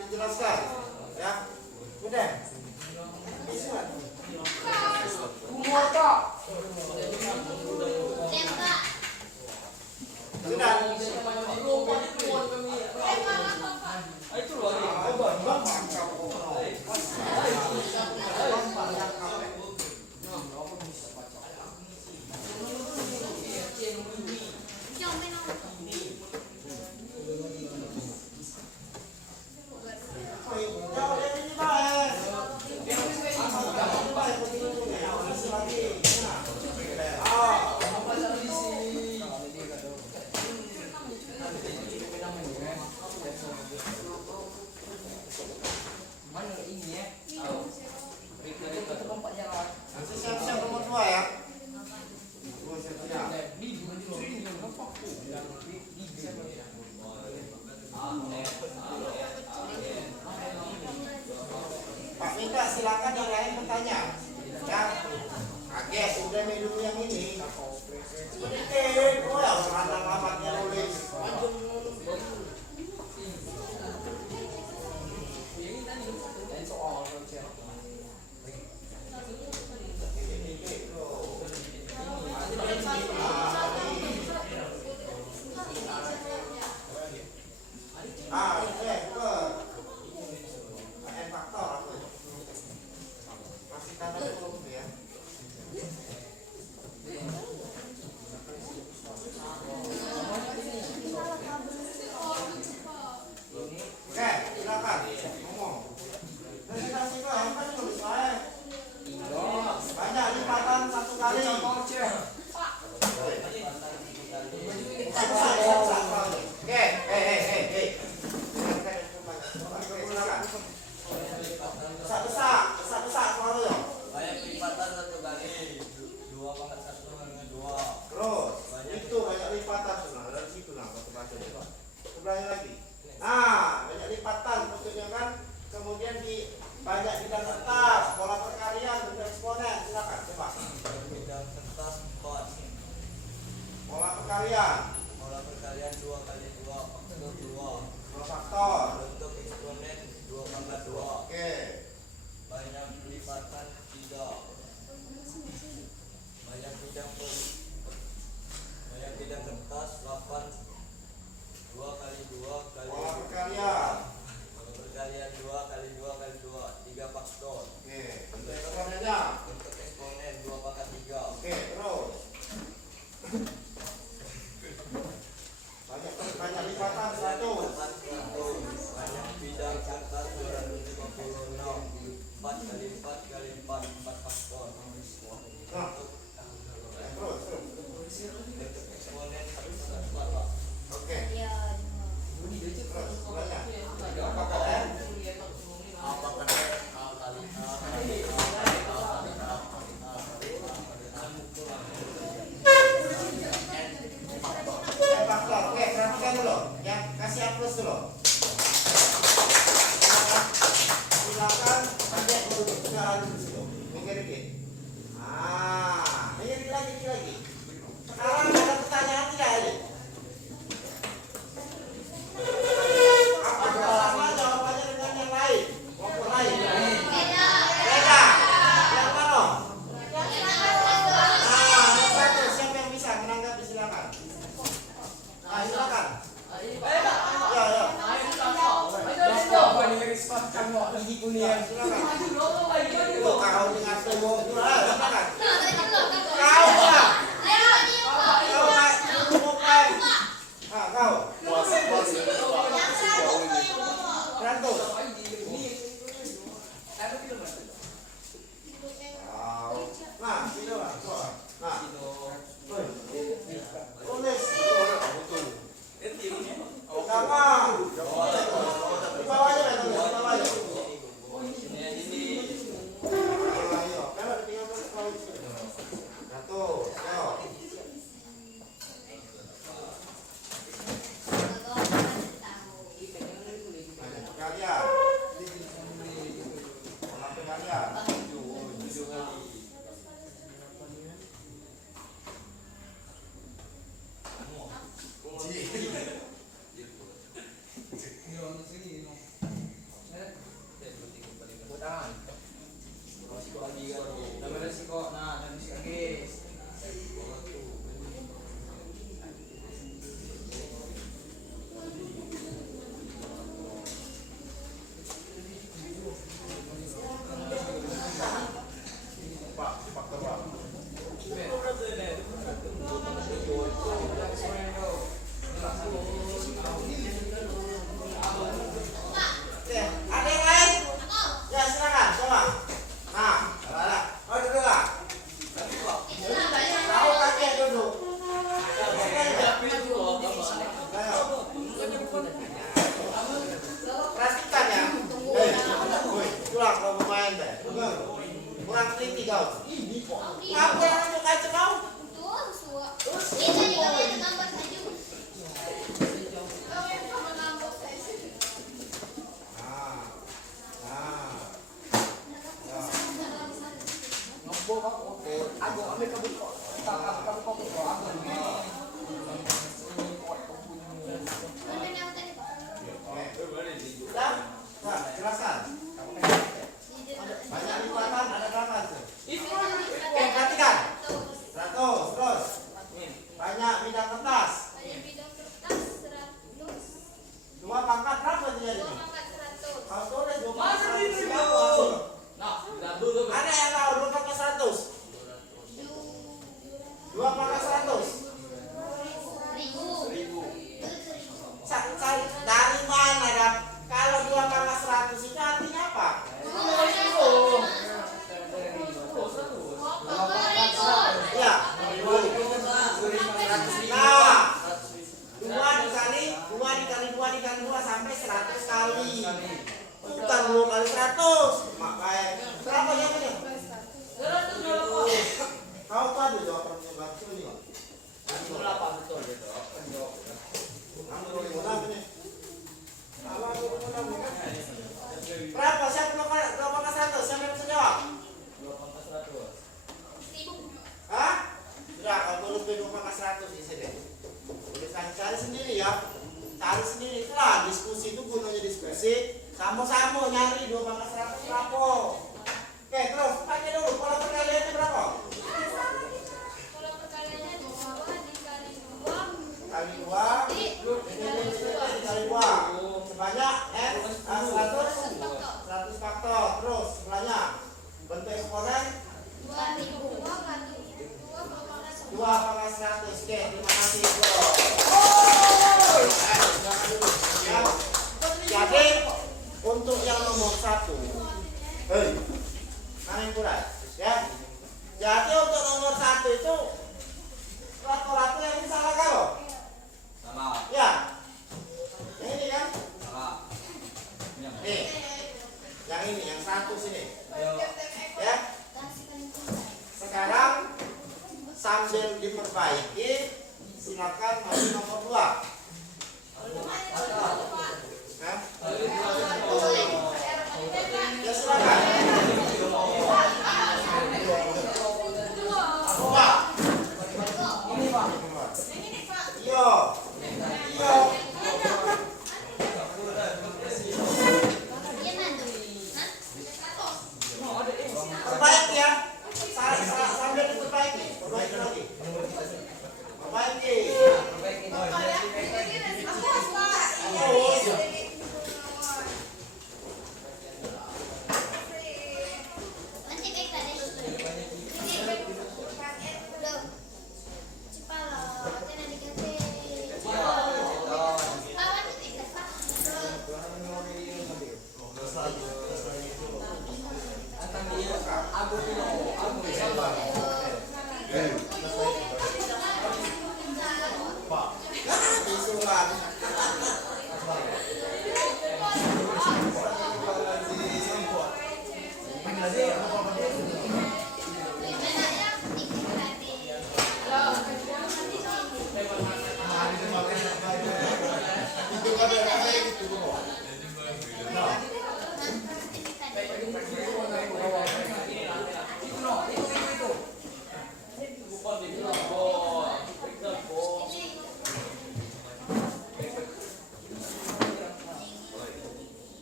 Jelaskan, ya, udah. Siap-siap nomor 2 ya. Pak minta silakan yang lain bertanya. Ya. Oke, sudah minum yang ini. Oh ya, orang alamatnya nulis. Besar-besar selalu ya. bidang kertas, pola perkalian, bentuk eksponen, silakan coba. Bidang kertas 4. Pola perkalian, Pola perkalian 2 kali 2 faktor 2. dua faktor. Bentuk eksponen 2 pangkat 2. Oke. Banyak lipatan 3. Banyak bidang kertas 8. 2 kali 2 kali Pola perkalian. Pola perkalian 2 kali 2 kali 2 3 faktor. Oke. Bentuk eksponennya. Bentuk eksponen 2 pangkat 3. Oke, terus. Banyak lipatan 100. Banyak bidang kertas 256. 4 kali 4 kali 4 4 faktor. Nah, terus. Bentuk eksponen 1/4. Oke. Terus banyak. Apakah Apakah A kali Faktor. Oke, perhatikan dulu. Ya, kasih hapus dulu. Silakan pakai dulu. Jangan di situ. Minggir dikit. Minggir dikit lagi. Sekarang ada pertanyaan tidak ini? Apa sama jawabannya dengan yang lain? Kelompok lain? Beda. Yang mana? Yang satu. Siapa yang bisa menanggapi? Silakan. Silakan. Ya. Silakan. Tuh, kau dengar tuh. Silakan. Kau lah. Kau lah. Bukan. Kau. 100. Nah, sini lah. Nah. Tulis. Gampang. Di bawahnya ya, tulis di bawahnya. Ayo, kalau tinggal tulis di bawah sini. Satu, ayo. Banyak perkalian. Pola perkalian. Oke, ada yang lain? Ya, silakan, coba. Nah, ada. Oh, duduk lah. Tahu kakek duduk. Ayo. Perhatikan ya. Pulang kalau mau main deh. Kurang teliti kau. Apa yang nunjuk aja kau? Nah, jelaskan. Banyak lipatan ada berapa tuh? Oke, perhatikan. 100, terus. Banyak bidang kertas. 2 pangkat berapa jadi ini? Kau tulis 2 pangkat 100. Ada yang tahu 2 pangkat 100? 2 pangkat 100. Dari mana, Dap? Kalau 2 pangkat 100 itu artinya Bentuk eksponen 2,100. Oke, terima kasih bro. Ya. Jadi untuk yang nomor 1, mana yang kurang? Ya. Jadi untuk nomor 1 itu kalkulator yang salah kalau? Salah. Ya. Yang ini kan? Salah. Nih. Yang ini, yang 1 sini. Ayo. Ya. Sekarang sambil diperbaiki, silakan maju nomor 2. Nah, ya silakan. Pak. Ini Pak. Yo. Yo. Perbaiki ya. Sambil diperbaiki. Perbaiki lagi. Perbaiki. Bisulan.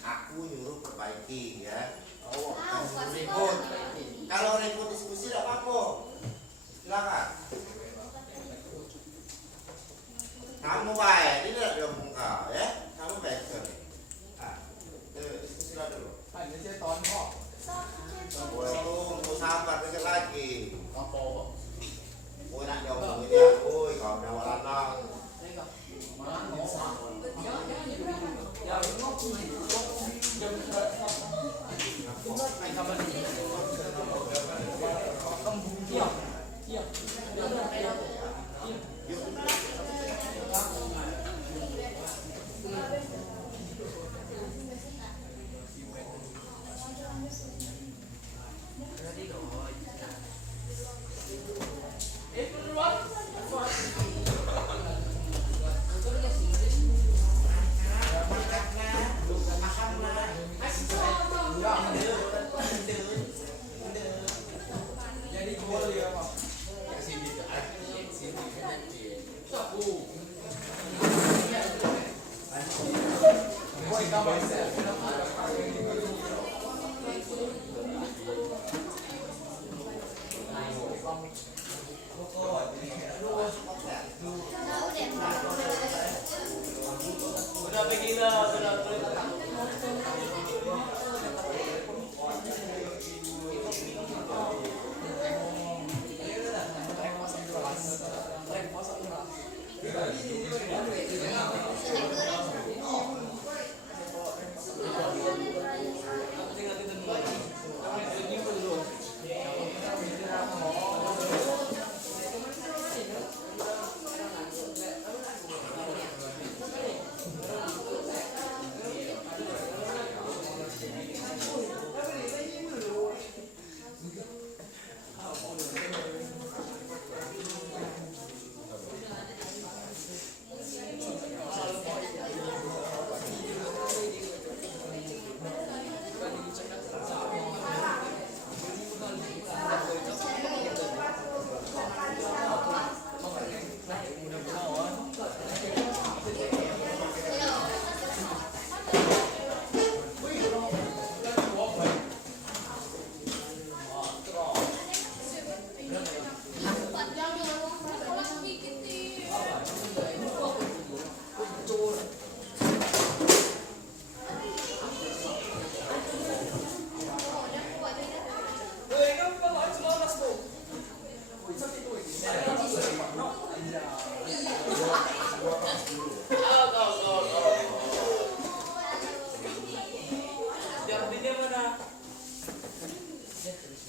Aku nyuruh perbaiki ya. Ribut.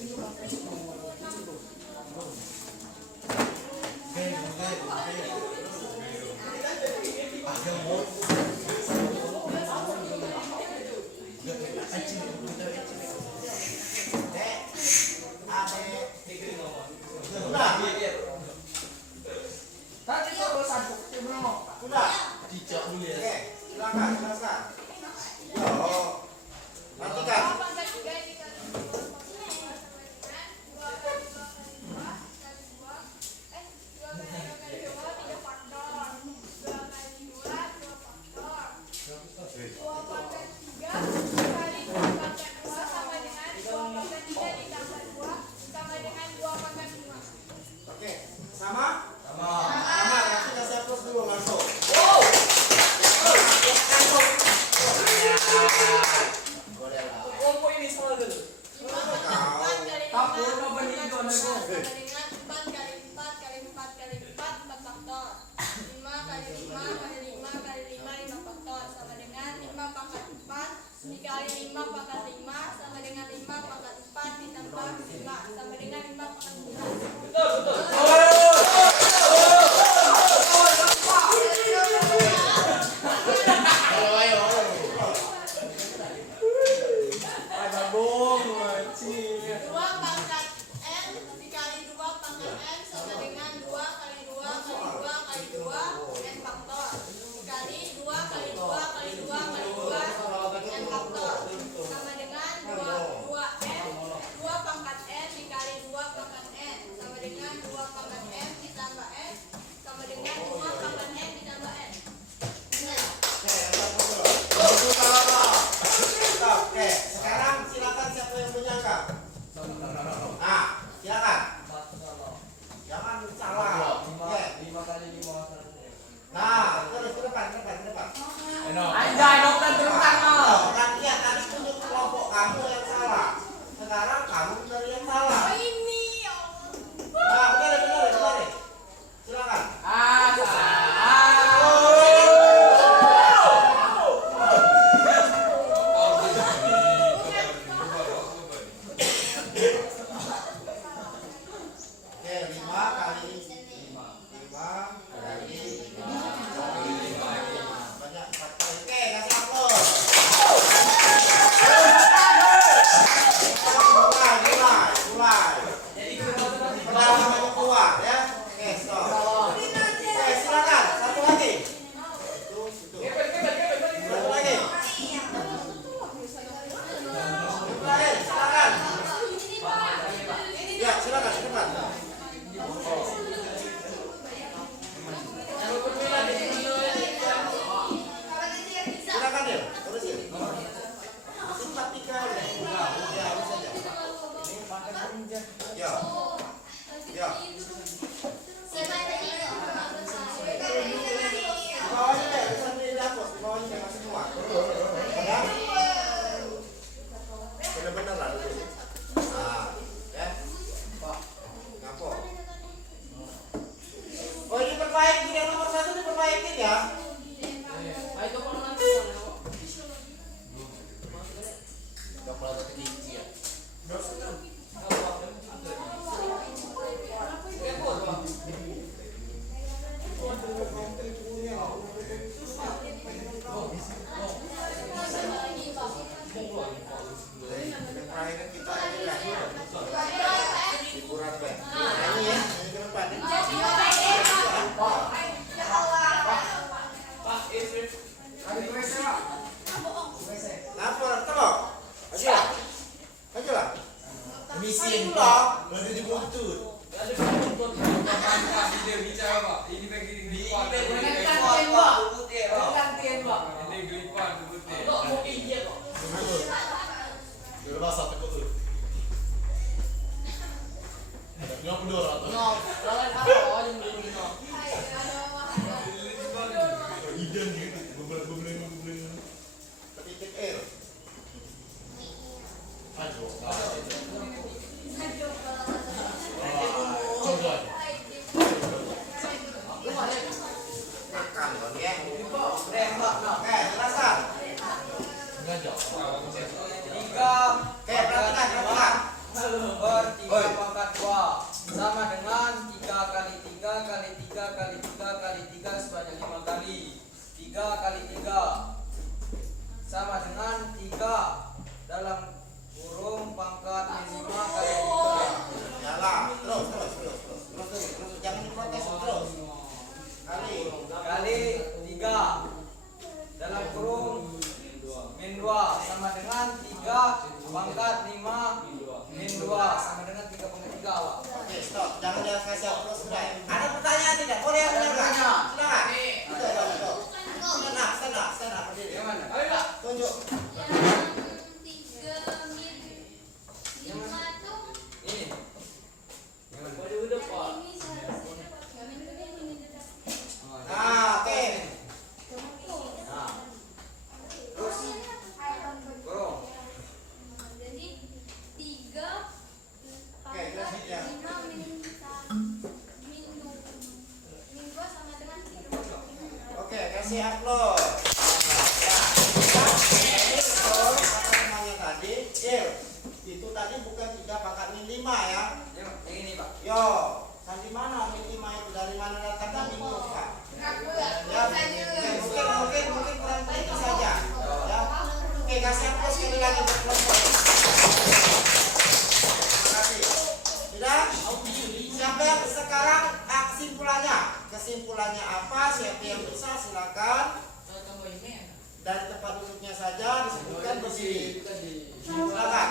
Tadi kok bosan belum? Sudah. Oke, silakan, jelaskan. Yo, perhatikan. Oke, sama? Sama. Nanti kita siapkan dulu masuk. Boleh lah. Kelompok ini salah dulu. Takut apa nih itu anak gue? Dikali 5 pangkat 5 sama dengan 5 pangkat 4 ditambah 5 sama dengan 5 pangkat 5. Dua pangkat n dikali 2 pangkat n sama dengan 2 kali 2 kali 2 kali 2 n faktor dikali 2 kali 2 kali 2 kali 2 n faktor sama dengan 2n 2 pangkat n dikali 2 pangkat n sama dengan 2 pangkat n ditambah n sama dengan 2 pangkat n ditambah n. Oke, sekarang silakan siapa yang punya angka? Nah, silakan. Jangan salah. Oke. 5 kali 5 Nah, terus ke depan. Anjay, dokter turun tangan. Kan iya tadi tunjuk kelompok kamu yang salah. Sekarang kamu cari yang salah. Oh ini ya Allah. Nah, benar. Silakan. Oke, 5 kali 5 kali 5 banyak 4 kali. Oke, kasih aplaus. Mulai. Perlahan keluar ya. Oke, stop. Oke, silakan. Satu lagi. Itu. Satu lagi. Silakan. Ya, silakan ke depan. Silakan ya, terusin. Simpatikan. Ya, harus saja. Ya. Ya. Di bawahnya deh, bisa dihapus. Di bawahnya deh, masih keluar. Ya. Bener-bener lah dulu. Nah, ya. Ngapo. Oh, ini perbaiki yang nomor 1 diperbaikin ya. Ayo coba nanti. Terakhir kita ini lah. Hiburan Bang. Ini ya, ini ke depan. Lapor, tolong. Ayo lah. Misi Tolong. Lagi dibuntut. Dia bicara pak, ini bagi gelipan, ini gelipan putih. Udah basah tekuk tuh. Ada 52 atau? No, lawan apa? Yang belum no. Iden gitu, bubling. Titik L. Ajo. Coba. Makan loh ya. Tembak no. Oke, jelaskan. Ngajak. 3. Oke, perhatikan. 3 pangkat 2 sama dengan 3 kali 3 kali 3 kali 3 kali 3 sebanyak 5 kali. 3 kali 3 sama dengan 3 dalam kurung pangkat 5 kali 3. Nyala. Terus. Jangan diprotes terus. Kali 3 dalam kurung min 2 sama dengan 3 pangkat 5 min 2 sama dengan 3 pangkat 3 awak. Oke, stop. Jangan dia kasih terus sudah. Ada pertanyaan tidak? Boleh yang mendengar. Silakan. Betul. Stand up. Berdiri. Yang mana? Ayo lah. Tunjuk. Yang 3 min 5 tuh Ini. Yang mana? Waduh depan. ini seharusnya Nah, oke. Nah, terus kurung. jadi 3 Oke, terus ya. 5 min 2 sama dengan 3. Oke, kasih upload. Ya. Jadi kalau apa namanya tadi, itu tadi bukan 3 pangkat min 5 ya. Yang ini, Pak. Yo, dari mana min 5 itu? Dari mana datangnya min 5? Ya, mungkin kurang teliti saja. Ya. Oke, kasih upload sekali lagi buat kelompok. Terima kasih. Sudah? Siapa yang sekarang kesimpulannya apa? Siapa yang bisa silakan. Dari tempat duduknya saja disebutkan di sini. Silakan.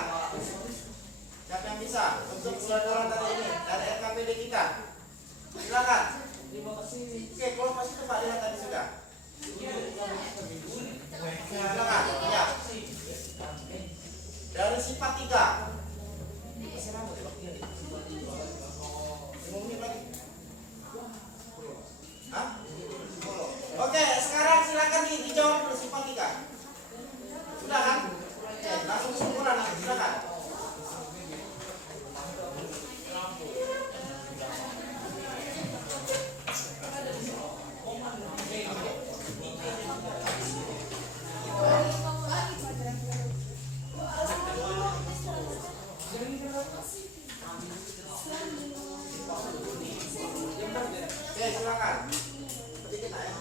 Siapa yang bisa untuk pelajaran tadi ini dari RKPD kita? Silakan. Oke, kelompok itu Pak lihat tadi sudah. Silakan. Ya. Dari sifat 3. Hah? Oke, sekarang silakan dijawab dulu sifat 3. Sudah kan? Oke, langsung kesimpulan nanti silakan. Oke, silakan. Sedikit ya.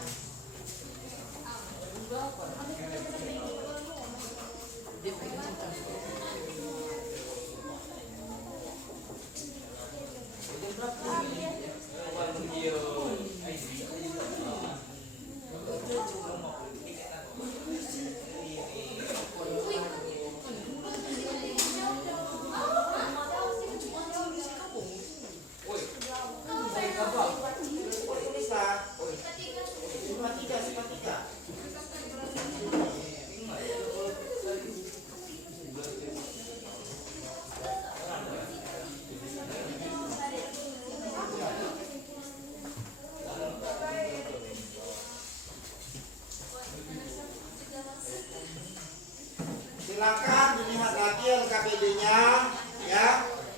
Sifat 3. Silakan dilihat lagi LKPD-nya, ya,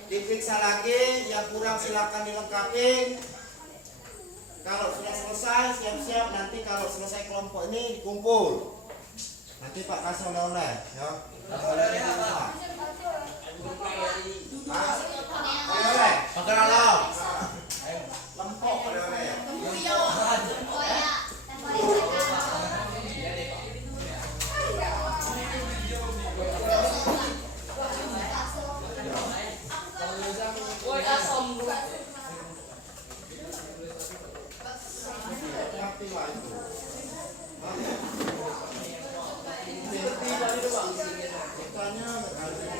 diperiksa lagi. Yang kurang silakan dilengkapi. Kalau sudah selesai, siap-siap nanti kalau selesai kelompok ini dikumpul. Nanti Pak kasih oleh-oleh, ya. Oleh-oleh apa? Oleh-oleh. Lempok oleh-oleh ya. Woi asam. Ngerti lah itu. Seperti tadi doang. Bertanya, bertanya.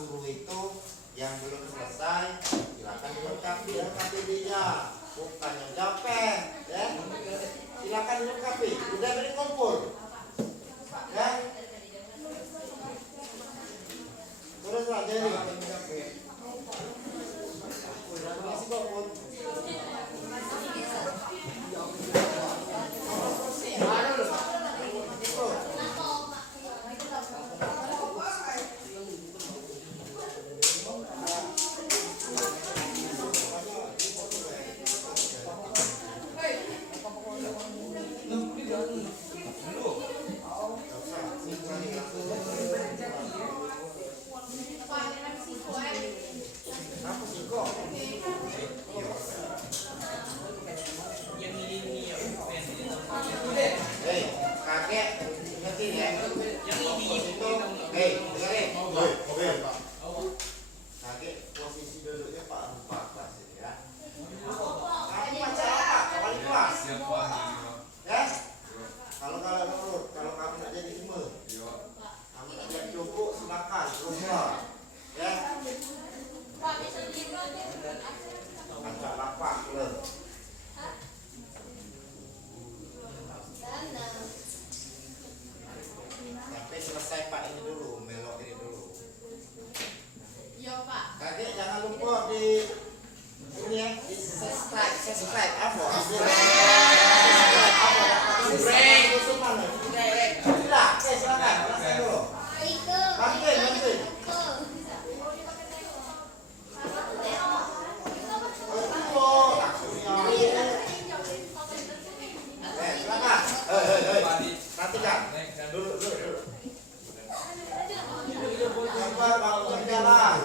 suruh itu yang belum selesai silakan dilengkapi dengan KTP-nya, bukannya japen, ya. Silakan dilengkapi. Udah beri kumpul, ya. Terus lah jadi. Masih kumpul. Apa sih kok? Hei, kakek, ingetin ya. Itu, hei, dengerin. Kakek, posisi duduknya Pak lupa kelas ini ya. Kamu baca apa? Wali kelas. Siap Pak. Ya? Kalau menurut, kalau kamu nak jadi imam, kamu nak jadi cukup, silakan keluar. Ya? Agak lapar le. Sampai selesai Pak ini dulu, melok ini dulu. Kakek jangan lupa di ini ya, di subscribe apa? Subscribe apa? Tidak, silakan, selesai dulu. Bantuin. Silakan. Perhatikan. Dulu. Gambar bangun berjalan.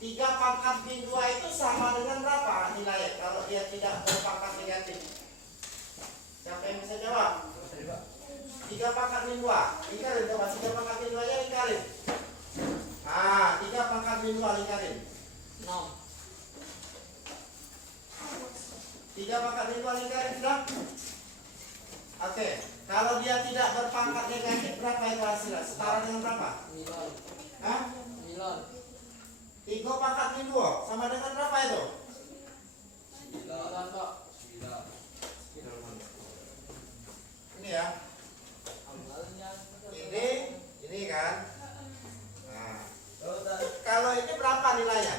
3 pangkat min 2 itu sama dengan berapa nilai kalau dia tidak berpangkat negatif? Siapa yang bisa jawab? 3 pangkat min 2 lingkarin coba, 3 pangkat min 2 nya lingkarin. 3 pangkat min 2 lingkarin 6. 3 pangkat min 2 lingkarin sudah? Oke, kalau dia tidak berpangkat negatif berapa itu hasilnya? Setara dengan berapa? 9. Hah? 9. 3 pangkat min 2 sama dengan berapa itu? 9 Pak. Ini ya. Ini kan. Nah, kalau ini berapa nilainya?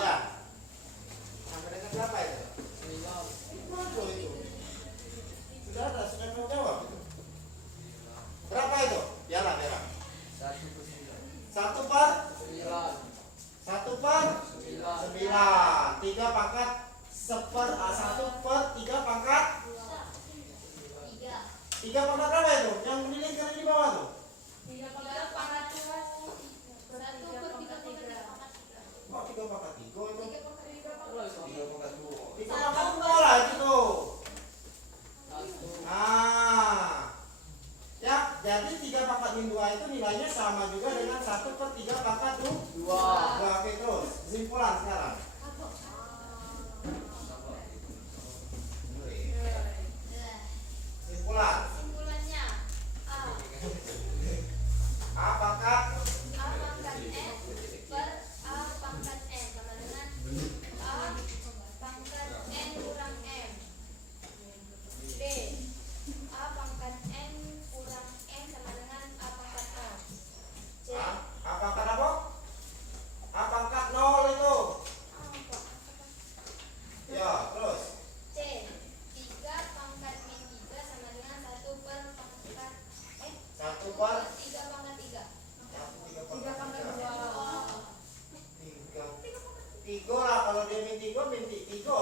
Ya. Sampai dengan berapa itu? 9. Berapa itu? Sudah mau jawab. Berapa itu? Biarlah. 1 per 9. 1 per 9. 3 pangkat 1 per 3 pangkat 3 pangkat berapa itu? Yang dilingkarin di bawah tuh? Kok 3 pangkat 3 itu? 3 pangkat 2 lah itu tuh. Ya. Ya, terus. C. 3 pangkat min 3 sama dengan 1 per pangkat 1 per 3 pangkat 3. ya, 3 per 3 pangkat 2. 3 lah, kalau dia min 3 berarti 3.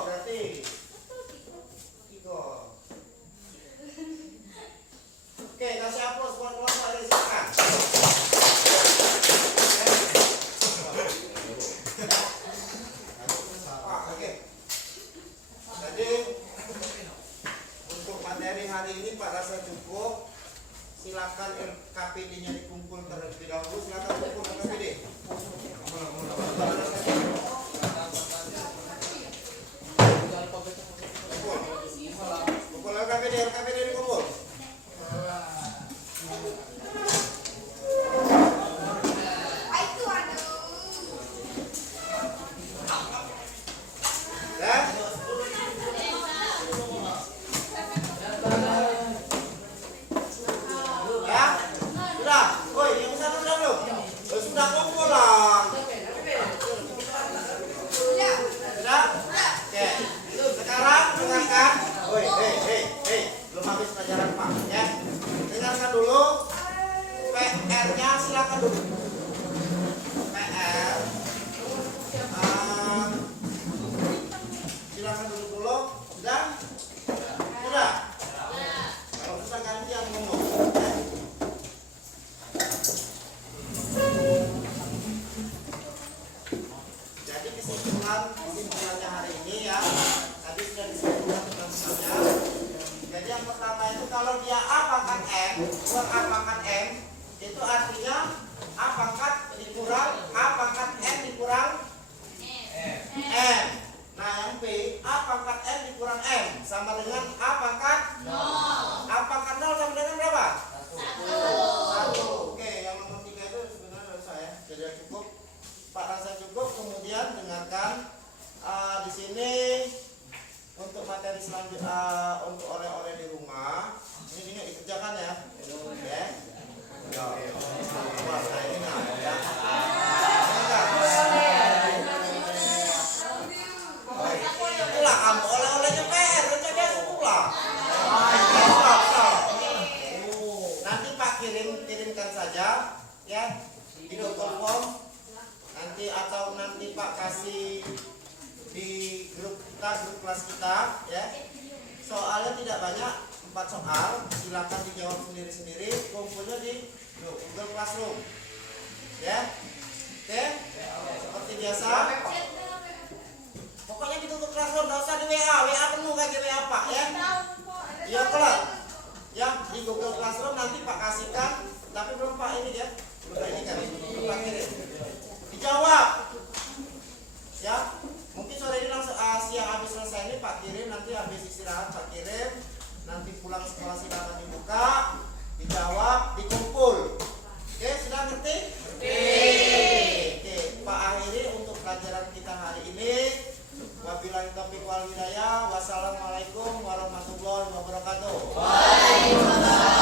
Oke, kasih hapus buat kelompok dari silakan. Oke. Jadi untuk materi hari ini Pak rasa cukup. Silakan KPD-nya dikumpul terlebih dahulu. Silakan kumpul KPD. Kumpul KPD dikumpul. Ya. Ya. Sudah. Woi, yang sana sudah belum? Sudah kumpul lah. Sudah? Oke. Sekarang dengarkan. Woi, hei. Belum habis pelajaran Pak, ya. Dengarkan dulu. PR-nya silakan dulu. PR. Silakan dulu. Sudah? Sudah? Kalau sudah ganti yang ngomong. Jadi kesimpulannya hari ini ya. Tadi sudah disebutkan kesimpulannya. Jadi yang pertama itu kalau dia A pangkat M, kurang A pangkat M, itu artinya A pangkat dikurang A pangkat M dikurang M. Nah yang B, A pangkat M dikurang M sama dengan A pangkat 0. A pangkat 0 sama dengan berapa? 1. Oke, yang nomor 3 itu sebenarnya dari saya. Jadi cukup. Pak rasa cukup. Kemudian dengarkan di sini untuk materi selanjutnya untuk oleh-oleh di rumah. Ini dikerjakan ya. Oke. Ya. Wah, nah ini nah ya. Itulah kamu oleh-olehnya PR, rencana pula. Nanti Pak kirimkan saja ya di Google Form nanti atau nanti Pak kasih di grup kelas kita ya. Soalnya tidak banyak, 4 soal, silakan dijawab sendiri-sendiri, kumpulnya di Google Classroom. Ya. Oke? Seperti biasa. Pokoknya di Google Classroom, enggak usah di WA penuh kayak WA Pak ya. Iya kelar. Ya, di Google Classroom nanti Pak kasihkan, tapi belum Pak ini ya. Belum ini kan. Pak kirim. Dijawab. Ya. Mungkin sore ini langsung siang habis selesai ini Pak kirim, nanti habis istirahat Pak kirim, nanti pulang sekolah silakan dibuka, dijawab, dikumpul. Oke, sudah ngerti? Oke, Pak akhiri untuk pelajaran kita hari ini. Wabillahi taufiq wal hidayah. Wassalamualaikum warahmatullahi wabarakatuh. Waalaikumsalam.